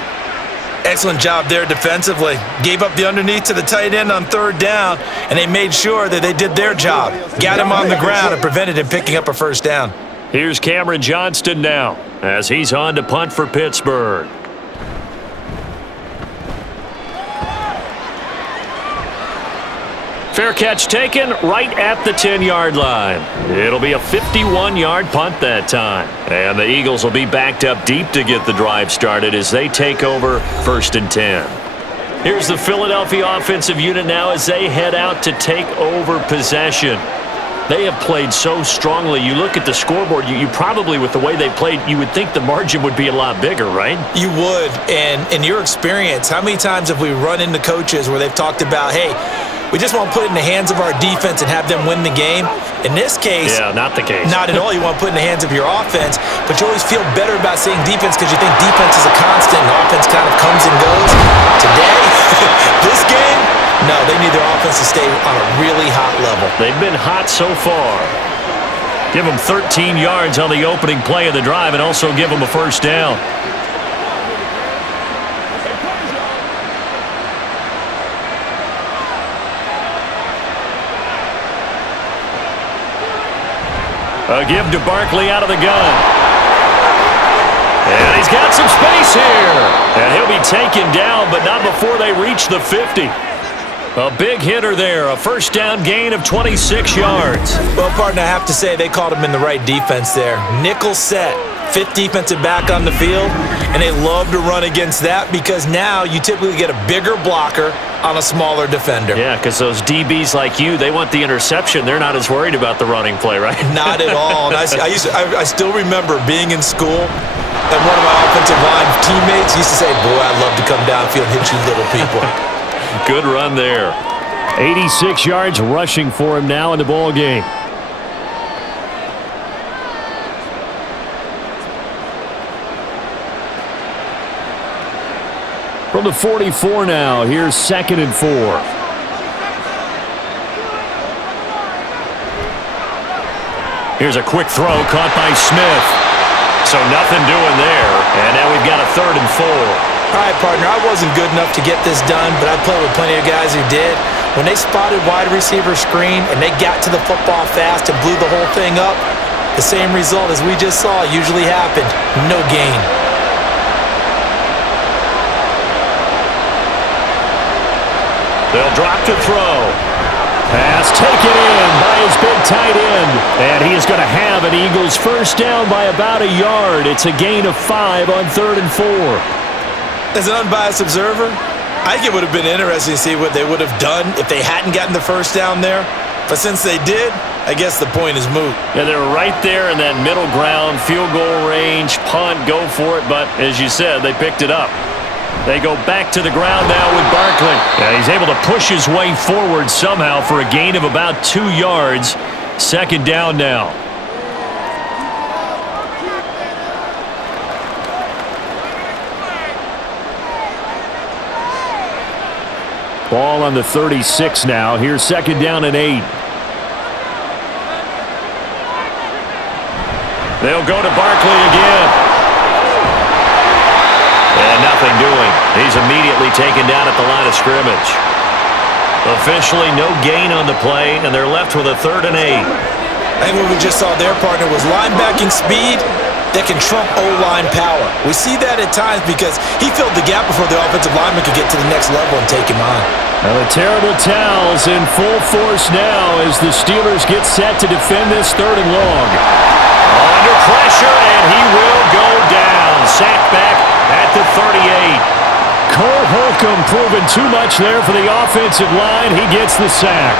Excellent job there defensively. Gave up the underneath to the tight end on 3rd down, and they made sure that they did their job. Got him on the ground and prevented him picking up a first down. Here's Cameron Johnston now as he's on to punt for Pittsburgh. Fair catch taken right at the 10-yard line. It'll be a 51-yard punt that time. And the Eagles will be backed up deep to get the drive started as they take over 1st and 10. Here's the Philadelphia offensive unit now as they head out to take over possession. They have played so strongly. You look at the scoreboard, you probably, with the way they played, you would think the margin would be a lot bigger, right? You would. And in your experience, how many times have we run into coaches where they've talked about, hey, We just want to put it in the hands of our defense and have them win the game. In this case, yeah, not the case. Not at all. You want to put it in the hands of your offense, but you always feel better about saying defense because you think defense is a constant and offense kind of comes and goes. Today, this game, no, they need their offense to stay on a really hot level. They've been hot so far. Give them 13 yards on the opening play of the drive and also give them a first down. A give to Barkley out of the gun. And he's got some space here. And he'll be taken down, but not before they reach the 50. A big hitter there. A first down gain of 26 yards. Well, partner, I have to say they called him in the right defense there. Nickel set. Fifth defensive back on the field, and they love to run against that because now you typically get a bigger blocker on a smaller defender. Yeah, because those DBs like you, they want the interception. They're not as worried about the running play, right? Not at all. And I still remember being in school, and one of my offensive line teammates used to say, boy, I'd love to come downfield and hit you little people. Good run there. 86 yards rushing for him now in the ball game. From the 44 now, here's 2nd and 4. Here's a quick throw caught by Smith. So nothing doing there. And now we've got a 3rd and 4. All right, partner, I wasn't good enough to get this done, but I played with plenty of guys who did. When they spotted wide receiver screen and they got to the football fast and blew the whole thing up, the same result as we just saw usually happened. No gain. They'll drop to throw. Pass taken in by his big tight end. And he is going to have an Eagles first down by about a yard. It's a gain of 5 on 3rd and 4. As an unbiased observer, I think it would have been interesting to see what they would have done if they hadn't gotten the first down there. But since they did, I guess the point is moot. Yeah, they're right there in that middle ground, field goal range, punt, go for it. But as you said, they picked it up. They go back to the ground now with Barkley. Yeah, he's able to push his way forward somehow for a gain of about 2 yards. 2nd down now. Ball on the 36 now. Here's 2nd down and 8. They'll go to Barkley again. And nothing doing. He's immediately taken down at the line of scrimmage. Officially no gain on the play, and they're left with a 3rd and 8. I think what we just saw their partner was linebacking speed that can trump O-line power. We see that at times because he filled the gap before the offensive lineman could get to the next level and take him on. Now the terrible towels in full force now as the Steelers get set to defend this 3rd and long. Under pressure, and he will go down. Sacked back at the 38. Cole Holcomb proving too much there for the offensive line. He gets the sack.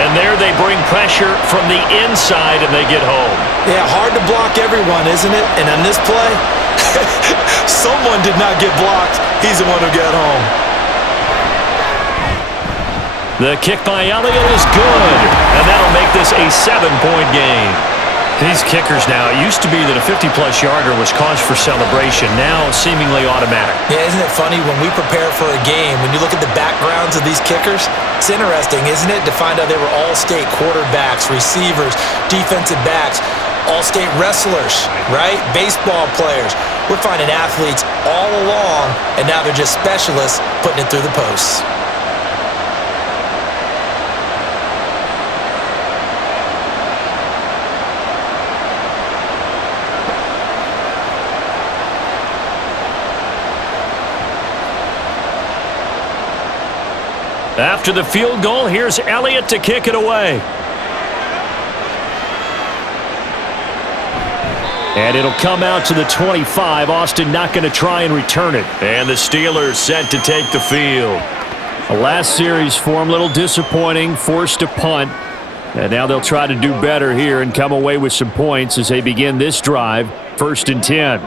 And there they bring pressure from the inside, and they get home. Yeah, hard to block everyone, isn't it? And on this play, someone did not get blocked. He's the one who got home. The kick by Elliott is good, and that'll make this a 7-point game. These kickers now, it used to be that a 50-plus yarder was cause for celebration. Now, seemingly automatic. Yeah, isn't it funny when we prepare for a game, when you look at the backgrounds of these kickers, it's interesting, isn't it, to find out they were all-state quarterbacks, receivers, defensive backs, all-state wrestlers, right? Baseball players. We're finding athletes all along, and now they're just specialists putting it through the posts. After the field goal, here's Elliott to kick it away. And it'll come out to the 25. Austin not going to try and return it. And the Steelers set to take the field. The last series for them, a little disappointing, forced to punt. And now they'll try to do better here and come away with some points as they begin this drive, 1st and 10.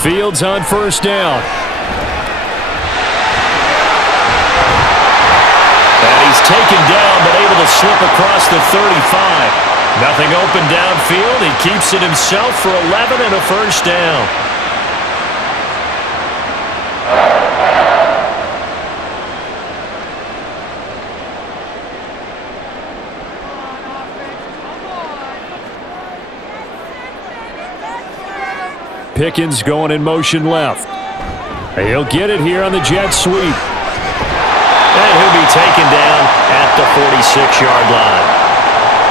Fields on first down. And he's taken down, but able to slip across the 35. Nothing open downfield. He keeps it himself for 11 and a first down. Pickens going in motion left. He'll get it here on the jet sweep. And he'll be taken down at the 46-yard line.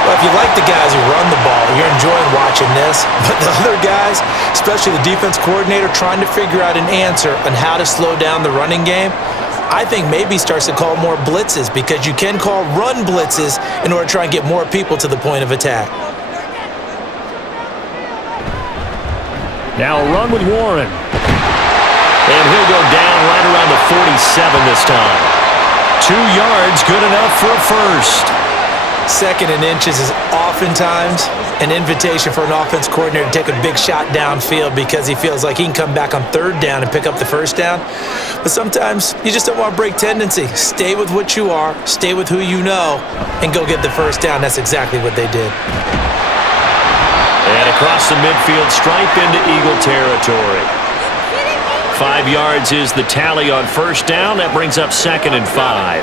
Well, if you like the guys who run the ball, you're enjoying watching this. But the other guys, especially the defense coordinator, trying to figure out an answer on how to slow down the running game, I think maybe starts to call more blitzes, because you can call run blitzes in order to try and get more people to the point of attack. Now a run with Warren. And he'll go down right around the 47 this time. 2 yards, good enough for a first. 2nd and inches is oftentimes an invitation for an offense coordinator to take a big shot downfield, because he feels like he can come back on 3rd down and pick up the first down. But sometimes you just don't want to break tendency. Stay with what you are, stay with who you know, and go get the first down. That's exactly what they did. And across the midfield stripe into Eagle territory. 5 yards is the tally on first down. That brings up 2nd and 5.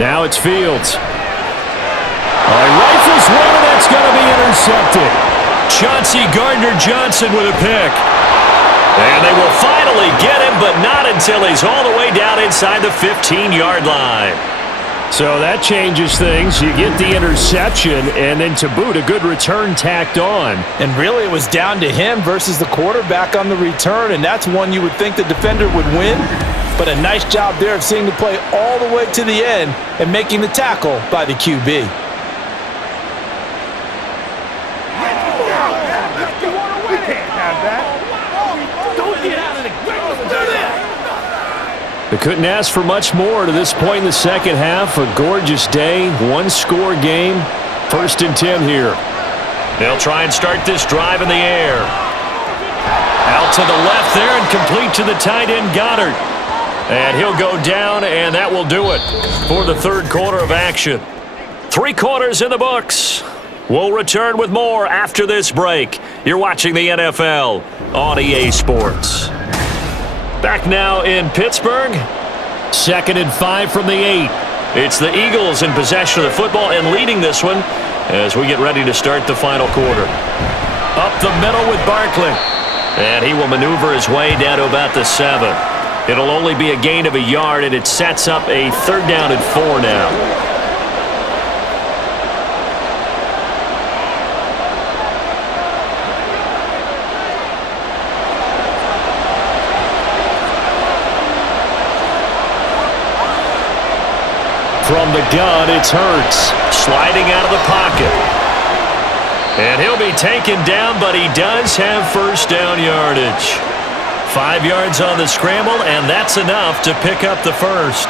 Now it's Fields. He rifles one, and that's going to be intercepted. Chauncey Gardner-Johnson with a pick. And they will finally get him, but not until he's all the way down inside the 15-yard line. So that changes things. You get the interception, and then to boot, a good return tacked on. And really, it was down to him versus the quarterback on the return, and that's one you would think the defender would win. But a nice job there of seeing the play all the way to the end and making the tackle by the QB. They couldn't ask for much more to this point in the second half. A gorgeous day, 1-score game. 1st and 10 here. They'll try and start this drive in the air. Out to the left there and complete to the tight end Goddard. And he'll go down, and that will do it for the 3rd quarter of action. 3 quarters in the books. We'll return with more after this break. You're watching the NFL on EA Sports. Back now in Pittsburgh. 2nd and 5 from the 8. It's the Eagles in possession of the football and leading this one as we get ready to start the final quarter. Up the middle with Barkley. And he will maneuver his way down to about the 7. It'll only be a gain of a yard, and it sets up a 3rd down and 4 now. From the gun, it's Hurts. Sliding out of the pocket. And he'll be taken down, but he does have first down yardage. 5 yards on the scramble, and that's enough to pick up the first.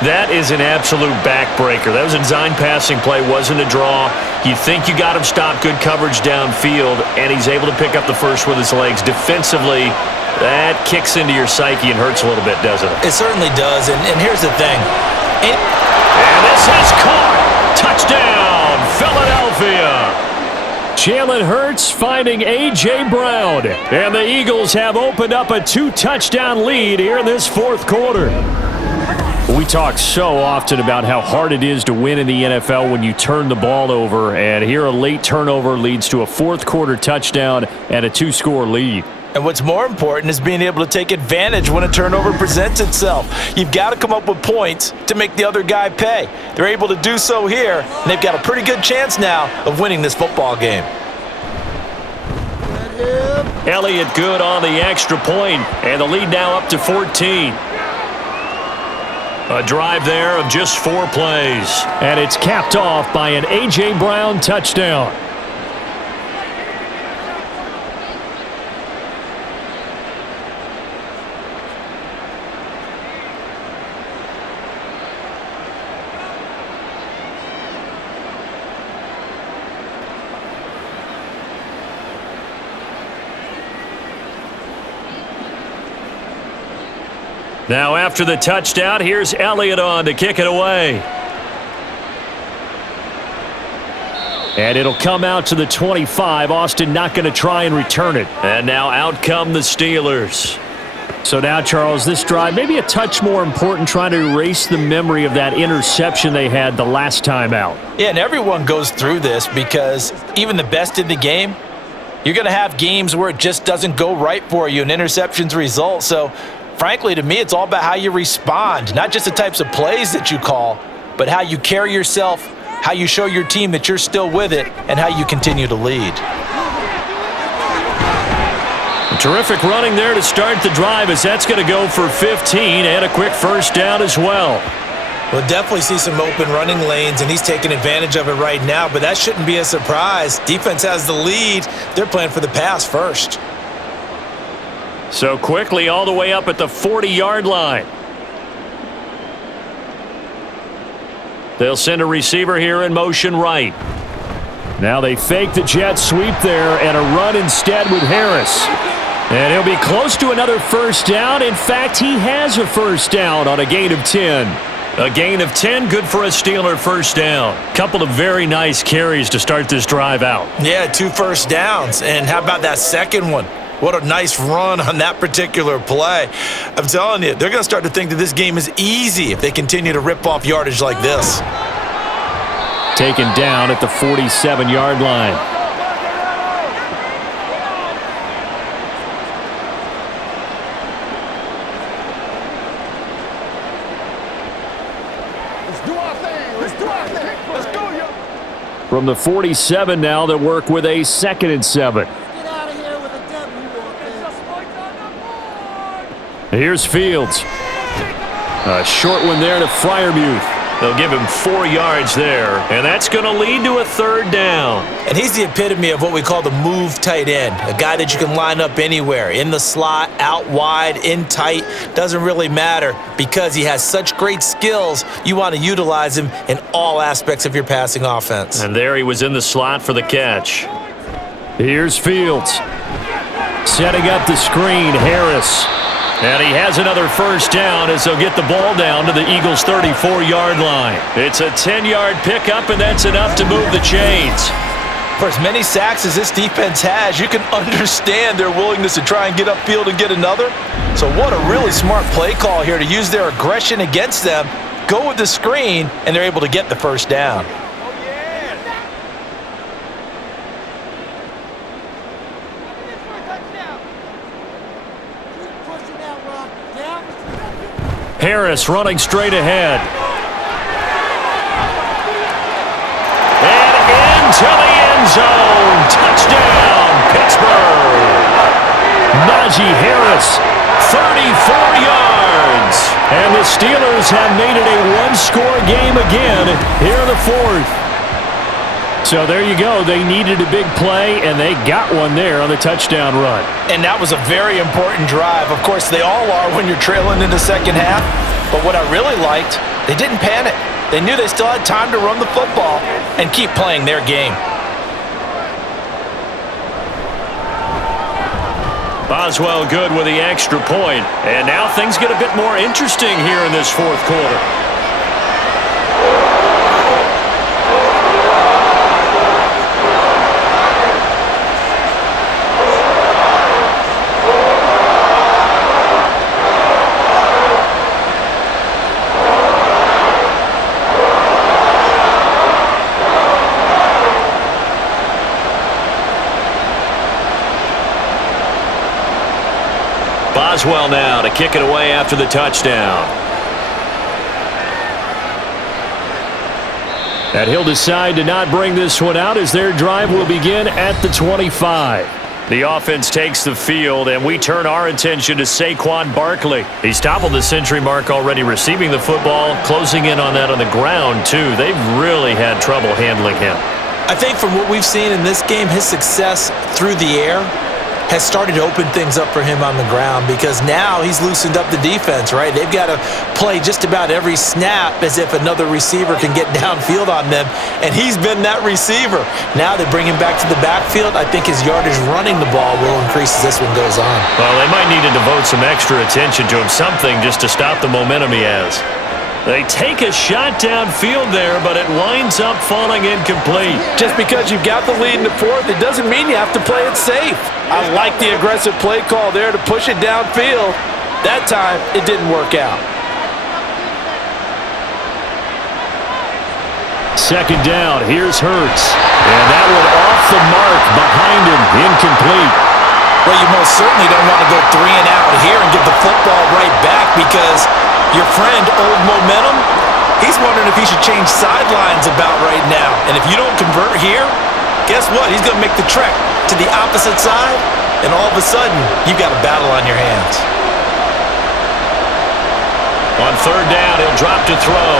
That is an absolute backbreaker. That was a design passing play, wasn't a draw. You think you got him stopped, good coverage downfield, and he's able to pick up the first with his legs. Defensively, that kicks into your psyche and hurts a little bit, doesn't it? It certainly does, and here's the thing. And this is caught. Touchdown, Philadelphia. Jalen Hurts finding A.J. Brown. And the Eagles have opened up a 2-touchdown lead here in this 4th quarter. We talk so often about how hard it is to win in the NFL when you turn the ball over. And here a late turnover leads to a 4th quarter touchdown and a 2-score lead. And what's more important is being able to take advantage when a turnover presents itself. You've got to come up with points to make the other guy pay. They're able to do so here, and they've got a pretty good chance now of winning this football game. Elliott good on the extra point, and the lead now up to 14. A drive there of just 4 plays. And it's capped off by an A.J. Brown touchdown. Now after the touchdown, here's Elliott on to kick it away. And it'll come out to the 25. Austin not going to try and return it. And now out come the Steelers. So now, Charles, this drive maybe a touch more important, trying to erase the memory of that interception they had the last time out. Yeah, and everyone goes through this because even the best in the game, you're going to have games where it just doesn't go right for you and interceptions result. So, frankly, to me, it's all about how you respond, not just the types of plays that you call, but how you carry yourself, how you show your team that you're still with it, and how you continue to lead. Terrific running there to start the drive, as that's going to go for 15 and a quick first down as well. We'll definitely see some open running lanes, and he's taking advantage of it right now, but that shouldn't be a surprise. Defense has the lead. They're playing for the pass first. So quickly all the way up at the 40-yard line. They'll send a receiver here in motion right. Now they fake the jet sweep there and a run instead with Harris. And he'll be close to another first down. In fact, he has a first down on a gain of 10. A gain of 10, good for a Steeler first down. Couple of very nice carries to start this drive out. Yeah, 2 first downs. And how about that second one? What a nice run on that particular play. I'm telling you, they're going to start to think that this game is easy if they continue to rip off yardage like this. Taken down at the 47-yard line. From the 47 now, they'll work with a 2nd and 7. Get out of here with a W offense. Here's Fields. A short one there to Freiermuth. They'll give him 4 yards there, and that's going to lead to a 3rd down. And he's the epitome of what we call the move tight end, a guy that you can line up anywhere, in the slot, out wide, in tight, doesn't really matter because he has such great skills. You want to utilize him in all aspects of your passing offense. And there he was in the slot for the catch. Here's Fields. Setting up the screen, Harris. And he has another first down as they'll get the ball down to the Eagles' 34-yard line. It's a 10-yard pickup, and that's enough to move the chains. For as many sacks as this defense has, you can understand their willingness to try and get upfield and get another. So what a really smart play call here to use their aggression against them, go with the screen, and they're able to get the first down. Harris running straight ahead. And into the end zone. Touchdown, Pittsburgh. Najee Harris, 34 yards. And the Steelers have made it a one-score game again here in the 4th. So there you go. They needed a big play, and they got one there on the touchdown run. And that was a very important drive. Of course, they all are when you're trailing in the second half. But what I really liked, they didn't panic. They knew they still had time to run the football and keep playing their game. Boswell good with the extra point. And now things get a bit more interesting here in this 4th quarter. Boswell now to kick it away after the touchdown. And he'll decide to not bring this one out as their drive will begin at the 25. The offense takes the field, and we turn our attention to Saquon Barkley. He's toppled the century mark already receiving the football, closing in on that on the ground, too. They've really had trouble handling him. I think from what we've seen in this game, his success through the air has started to open things up for him on the ground because now he's loosened up the defense, right? They've got to play just about every snap as if another receiver can get downfield on them, and he's been that receiver. Now they bring him back to the backfield. I think his yardage running the ball will increase as this one goes on. Well, they might need to devote some extra attention to him, something just to stop the momentum he has. They take a shot downfield there, but it winds up falling incomplete. Just because you've got the lead in the fourth, it doesn't mean you have to play it safe. I like the aggressive play call there to push it downfield. That time, it didn't work out. Second down, here's Hurts. And that one off the mark behind him, incomplete. Well, you most certainly don't want to go 3 and out here and give the football right back because your friend, Old Momentum, he's wondering if he should change sidelines about right now. And if you don't convert here, guess what? He's going to make the trek to the opposite side, and all of a sudden, you've got a battle on your hands. On third down, he'll drop to throw.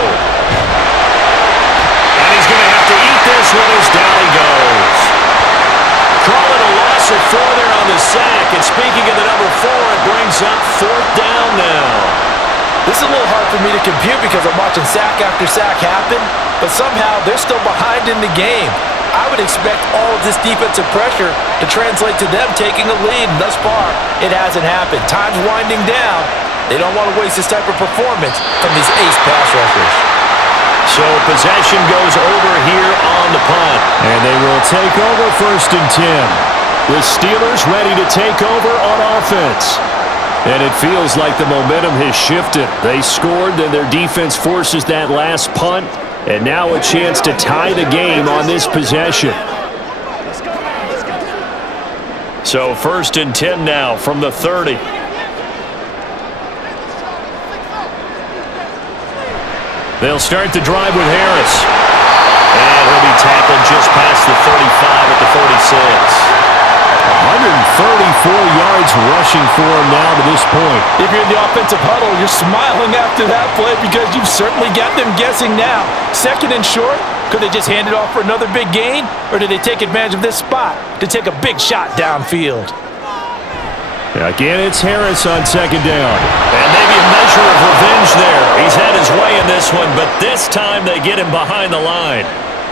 And he's going to have to eat this one as down he goes. Calling a loss of 4 there on the sack. And speaking of the number 4, it brings up fourth down now. This is a little hard for me to compute because I'm watching sack after sack happen, but somehow they're still behind in the game. I would expect all of this defensive pressure to translate to them taking a lead, and thus far, it hasn't happened. Time's winding down. They don't want to waste this type of performance from these ace pass rushers. So possession goes over here on the punt. And they will take over first and 10. The Steelers ready to take over on offense. And it feels like the momentum has shifted. They scored, then their defense forces that last punt, and now a chance to tie the game on this possession. So first and 10 now from the 30. They'll start the drive with Harris. And he'll be tackled just past the 35 at the 46. 134 yards rushing for him now to this point. If you're in the offensive huddle, you're smiling after that play because you've certainly got them guessing now. Second and short, could they just hand it off for another big gain? Or did they take advantage of this spot to take a big shot downfield? Again, it's Harris on second down. And maybe a measure of revenge there. He's had his way in this one, but this time they get him behind the line.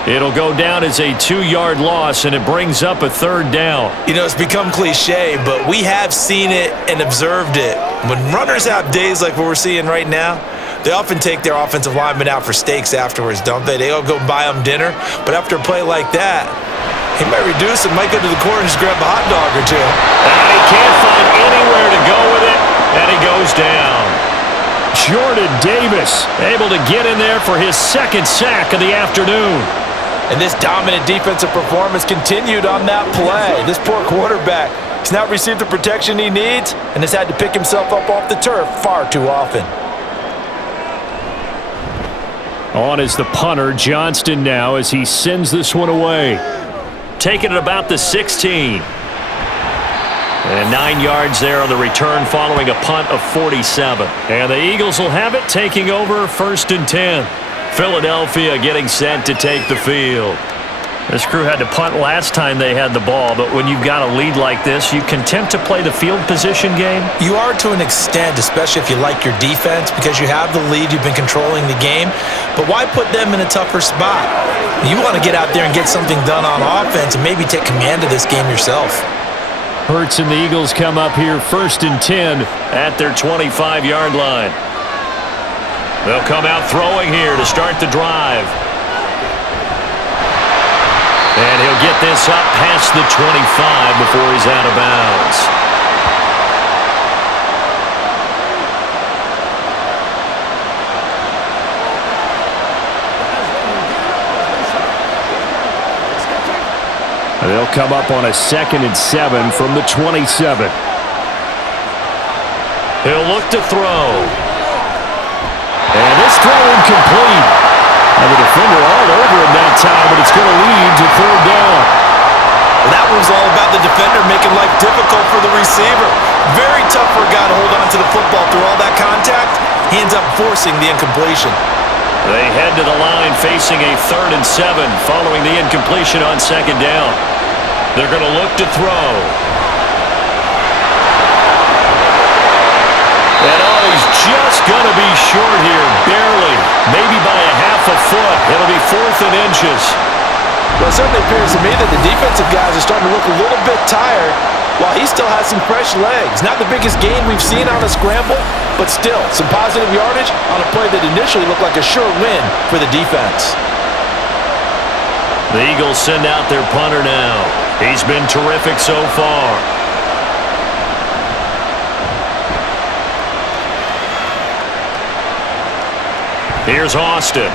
It'll go down as a 2-yard loss, and it brings up a third down. You know, it's become cliche, but we have seen it and observed it. When runners have days like what we're seeing right now, they often take their offensive linemen out for steaks afterwards, don't they? They all go buy them dinner, but after a play like that, he might reduce and might go to the corner and just grab a hot dog or two. And he can't find anywhere to go with it, and he goes down. Jordan Davis able to get in there for his second sack of the afternoon. And this dominant defensive performance continued on that play. This poor quarterback has not received the protection he needs and has had to pick himself up off the turf far too often. On is the punter, Johnston, now as he sends this one away. Taking it about the 16. And 9 yards there on the return following a punt of 47. And the Eagles will have it, taking over first and 10. Philadelphia getting set to take the field. This crew had to punt last time they had the ball, but when you've got a lead like this, you content to play the field position game? You are to an extent, especially if you like your defense, because you have the lead, you've been controlling the game. But why put them in a tougher spot? You want to get out there and get something done on offense and maybe take command of this game yourself. Hurts and the Eagles come up here first and 10 at their 25-yard line. They'll come out throwing here to start the drive. And he'll get this up past the 25 before he's out of bounds. They'll come up on a 2nd and 7 from the 27. He'll look to throw. And this throw incomplete. And the defender all over him that time, but it's going to lead to third down. Well, that was all about the defender making life difficult for the receiver. Very tough for a guy to hold on to the football through all that contact. He ends up forcing the incompletion. They head to the line facing a 3rd and 7 following the incompletion on 2nd down. They're going to look to throw. short here, barely. Maybe by a half a foot. It'll be 4th and inches. Well, it certainly appears to me that the defensive guys are starting to look a little bit tired while he still has some fresh legs. Not the biggest gain we've seen on a scramble, but still some positive yardage on a play that initially looked like a sure win for the defense. The Eagles send out their punter now. He's been terrific so far. Here's Austin.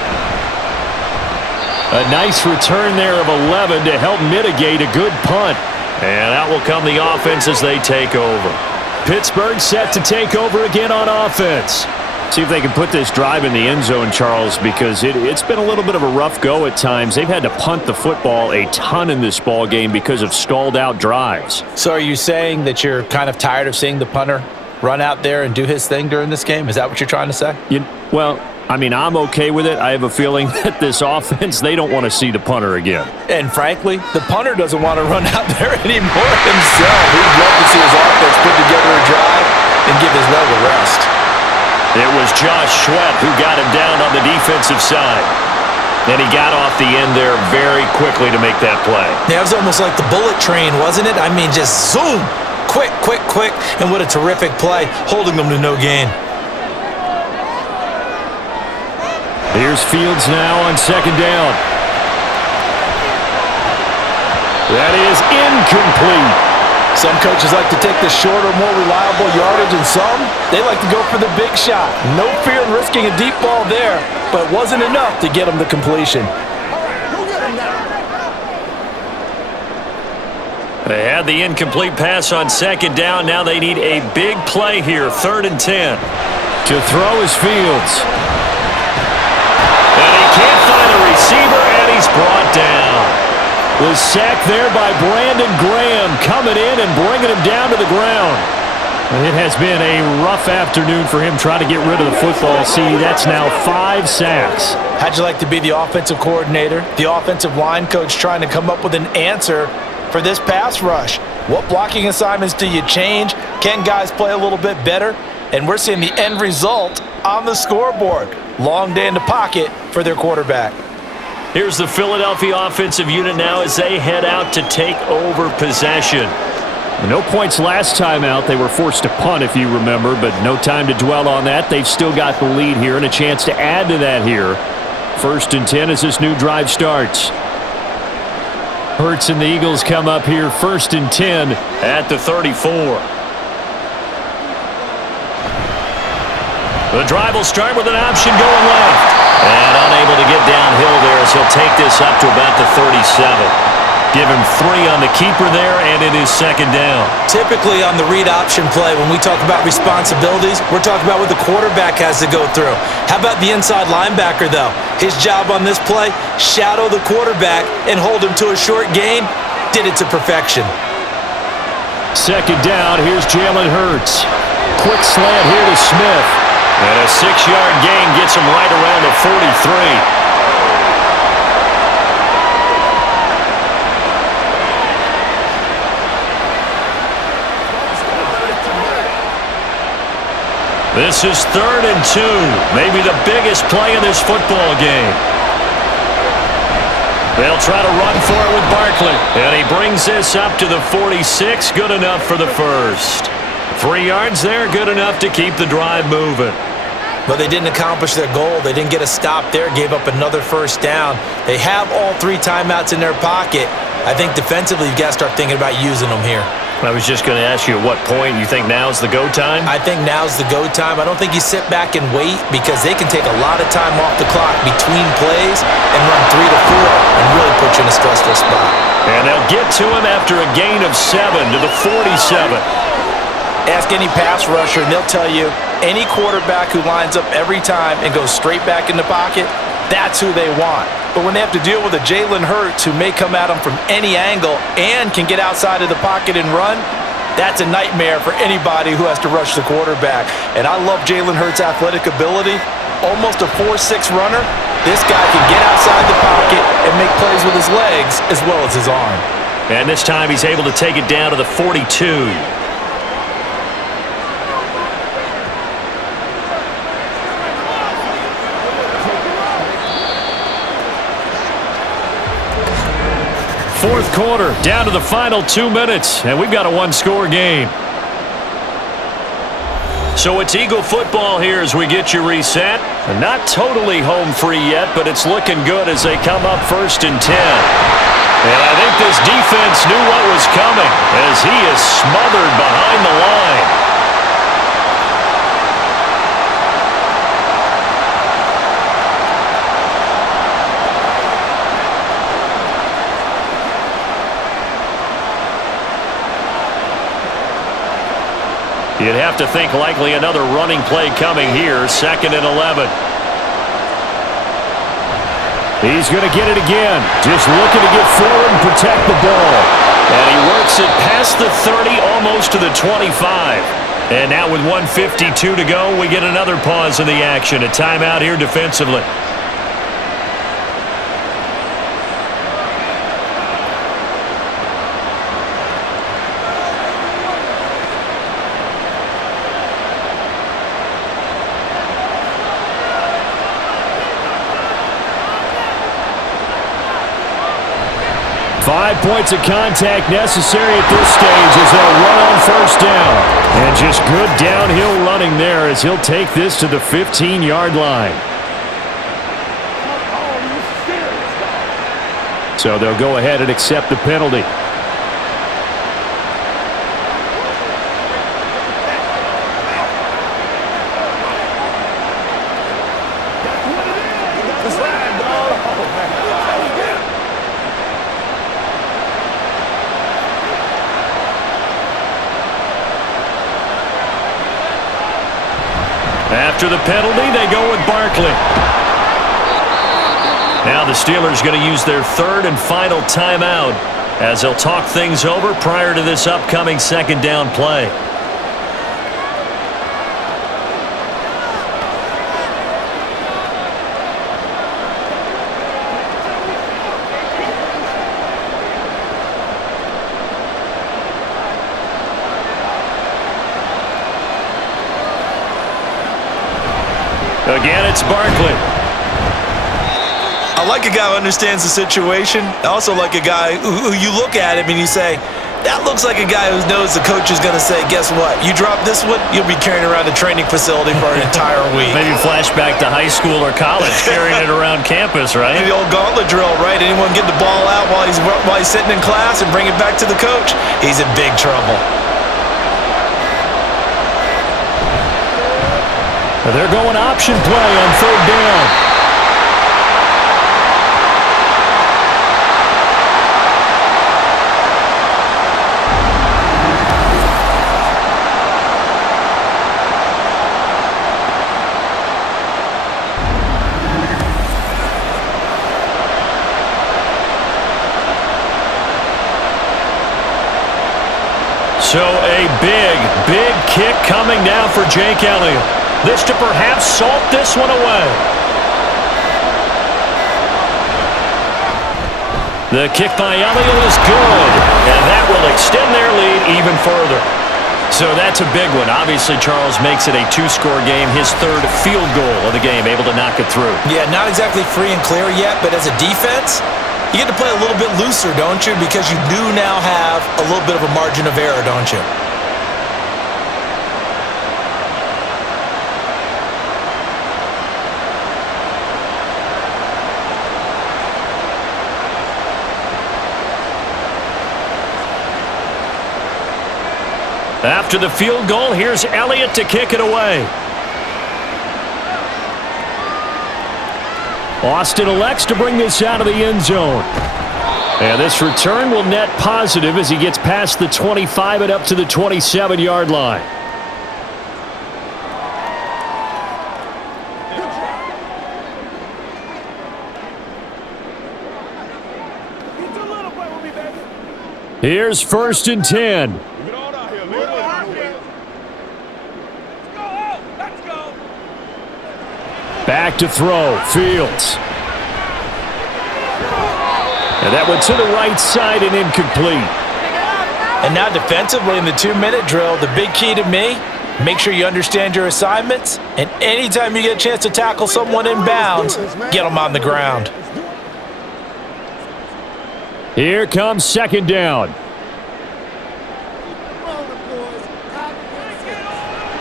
A nice return there of 11 to help mitigate a good punt. And out will come the offense as they take over. Pittsburgh set to take over again on offense. See if they can put this drive in the end zone, Charles, because it's been a little bit of a rough go at times. They've had to punt the football a ton in this ball game because of stalled out drives. So are you saying that you're kind of tired of seeing the punter run out there and do his thing during this game? Is that what you're trying to say? Well, I mean, I'm okay with it. I have a feeling that this offense, they don't want to see the punter again. And frankly, the punter doesn't want to run out there anymore himself. He'd love to see his offense put together a drive and give his leg a rest. It was Josh Sweat who got him down on the defensive side. And he got off the end there very quickly to make that play. Yeah, it was almost like the bullet train, wasn't it? I mean, just zoom! Quick, quick, quick. And what a terrific play, holding them to no gain. Here's Fields now on 2nd down. That is incomplete. Some coaches like to take the shorter, more reliable yardage, and some, they like to go for the big shot. No fear in risking a deep ball there, but it wasn't enough to get them the completion. They had the incomplete pass on 2nd down. Now they need a big play here, 3rd and 10. To throw is Fields. And he can't find a receiver, and he's brought down. The sack there by Brandon Graham, coming in and bringing him down to the ground. It has been a rough afternoon for him trying to get rid of the football. See, that's now 5 sacks. How'd you like to be the offensive coordinator, the offensive line coach trying to come up with an answer for this pass rush? What blocking assignments do you change? Can guys play a little bit better? And we're seeing the end result on the scoreboard. Long day in the pocket for their quarterback. Here's the Philadelphia offensive unit now as they head out to take over possession. No points last time out. They were forced to punt, if you remember, but no time to dwell on that. They've still got the lead here and a chance to add to that here. 1st and 10 as this new drive starts. Hurts and the Eagles come up here 1st and 10 at the 34. The drive will start with an option going left. And unable to get downhill there as he'll take this up to about the 37. Give him 3 on the keeper there, and it is 2nd down. Typically on the read option play, when we talk about responsibilities, we're talking about what the quarterback has to go through. How about the inside linebacker, though? His job on this play, shadow the quarterback and hold him to a short gain. Did it to perfection. 2nd down, here's Jalen Hurts. Quick slant here to Smith. And a 6-yard gain gets him right around the 43. This is 3rd and 2. Maybe the biggest play in this football game. They'll try to run for it with Barkley. And he brings this up to the 46. Good enough for the first. 3 yards there, good enough to keep the drive moving. But they didn't accomplish their goal. They didn't get a stop there, gave up another 1st down. They have all 3 timeouts in their pocket. I think defensively you've got to start thinking about using them here. I was just going to ask you at what point you think now's the go time? I think now's the go time. I don't think you sit back and wait because they can take a lot of time off the clock between plays and run 3 to 4 and really put you in a stressful spot. And they'll get to him after a gain of 7 to the 47. Ask any pass rusher and they'll tell you any quarterback who lines up every time and goes straight back in the pocket, that's who they want. But when they have to deal with a Jalen Hurts who may come at them from any angle and can get outside of the pocket and run, that's a nightmare for anybody who has to rush the quarterback. And I love Jalen Hurts' athletic ability. Almost a 4.6 runner. This guy can get outside the pocket and make plays with his legs as well as his arm. And this time he's able to take it down to the 42. fourth quarter, down to the final 2 minutes, and we've got a one-score game. So it's Eagle football here as we get you reset. Not totally home free yet, but it's looking good as they come up 1st and 10. And I think this defense knew what was coming as he is smothered behind the line. You'd have to think likely another running play coming here, 2nd and 11. He's going to get it again. Just looking to get forward and protect the ball. And he works it past the 30, almost to the 25. And now with 1:52 to go, we get another pause in the action. A timeout here defensively. 5 points of contact necessary at this stage as they'll run on 1st down. And just good downhill running there as he'll take this to the 15-yard line. So they'll go ahead and accept the penalty. After the penalty, they go with Barkley. Now the Steelers going to use their 3rd and final timeout as they'll talk things over prior to this upcoming 2nd down play. Again, it's Barkley. I like a guy who understands the situation. I also like a guy who you look at him and you say, that looks like a guy who knows the coach is going to say, guess what? You drop this one, you'll be carrying around the training facility for an entire week. Maybe flashback to high school or college, carrying it around campus, right? The old gauntlet drill, right? Anyone get the ball out while he's sitting in class and bring it back to the coach? He's in big trouble. They're going option play on 3rd down. So a big kick coming now for Jake Elliott. This to perhaps salt this one away. The kick by Elliott is good, and that will extend their lead even further. So that's a big one. Obviously, Charles makes it a 2-score game, his 3rd field goal of the game, able to knock it through. Yeah, not exactly free and clear yet, but as a defense, you get to play a little bit looser, don't you? Because you do now have a little bit of a margin of error, don't you? After the field goal, here's Elliott to kick it away. Austin elects to bring this out of the end zone. And this return will net positive as he gets past the 25 and up to the 27-yard line. Here's 1st and 10. Back to throw, Fields. And that went to the right side and incomplete. And now defensively in the 2-minute drill, the big key to me, make sure you understand your assignments, and anytime you get a chance to tackle someone in bounds, get them on the ground. Here comes second down.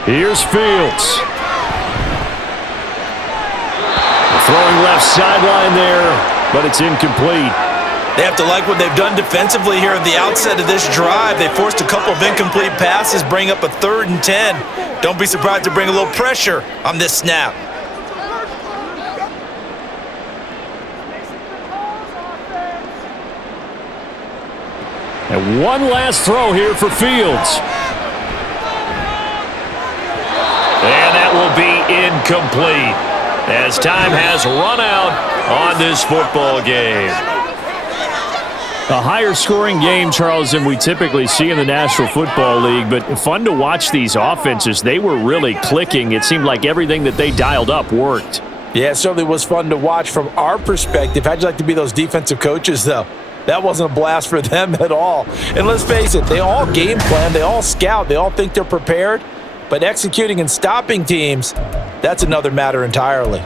Here's Fields. Throwing left sideline there, but it's incomplete. They have to like what they've done defensively here at the outset of this drive. They forced a couple of incomplete passes, bring up a 3rd and 10. Don't be surprised to bring a little pressure on this snap. And one last throw here for Fields. And that will be incomplete as time has run out on this football game. A higher scoring game, Charles, than we typically see in the National Football League, but fun to watch these offenses. They were really clicking. It seemed like everything that they dialed up worked. Yeah, it certainly was fun to watch from our perspective. How'd you like to be those defensive coaches, though? That wasn't a blast for them at all. And let's face it, they all game plan, they all scout, they all think they're prepared, but executing and stopping teams, that's another matter entirely.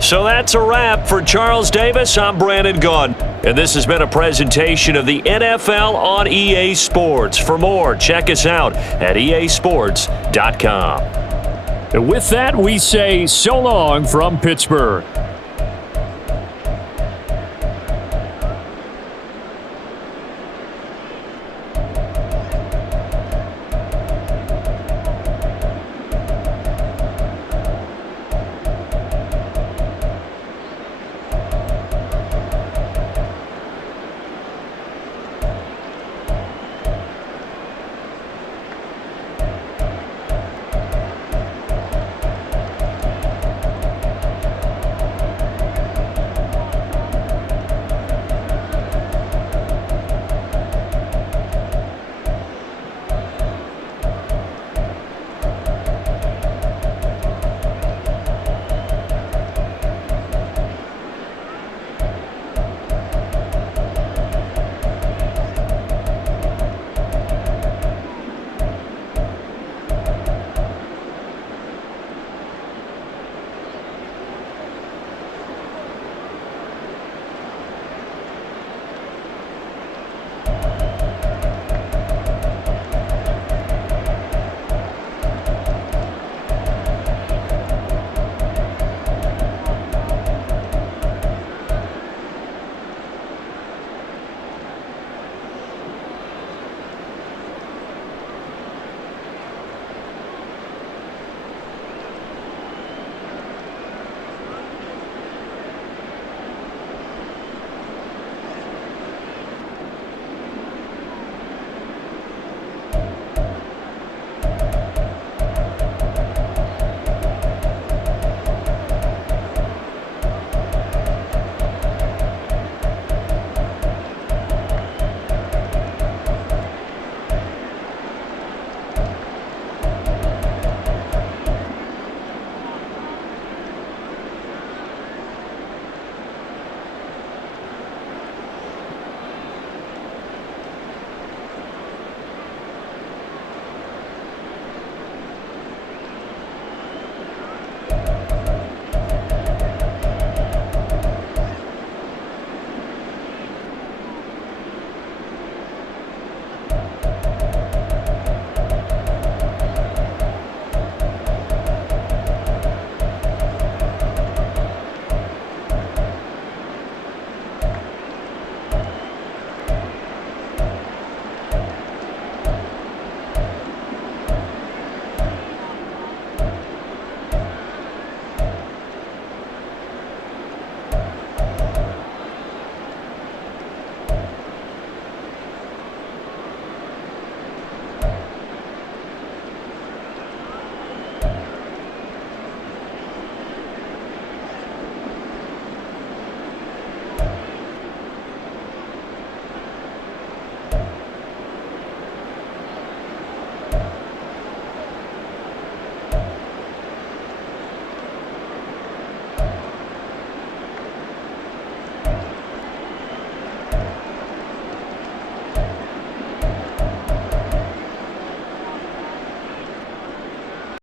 So that's a wrap for Charles Davis. I'm Brandon Gunn, and this has been a presentation of the NFL on EA Sports. For more, check us out at easports.com. And with that, we say so long from Pittsburgh.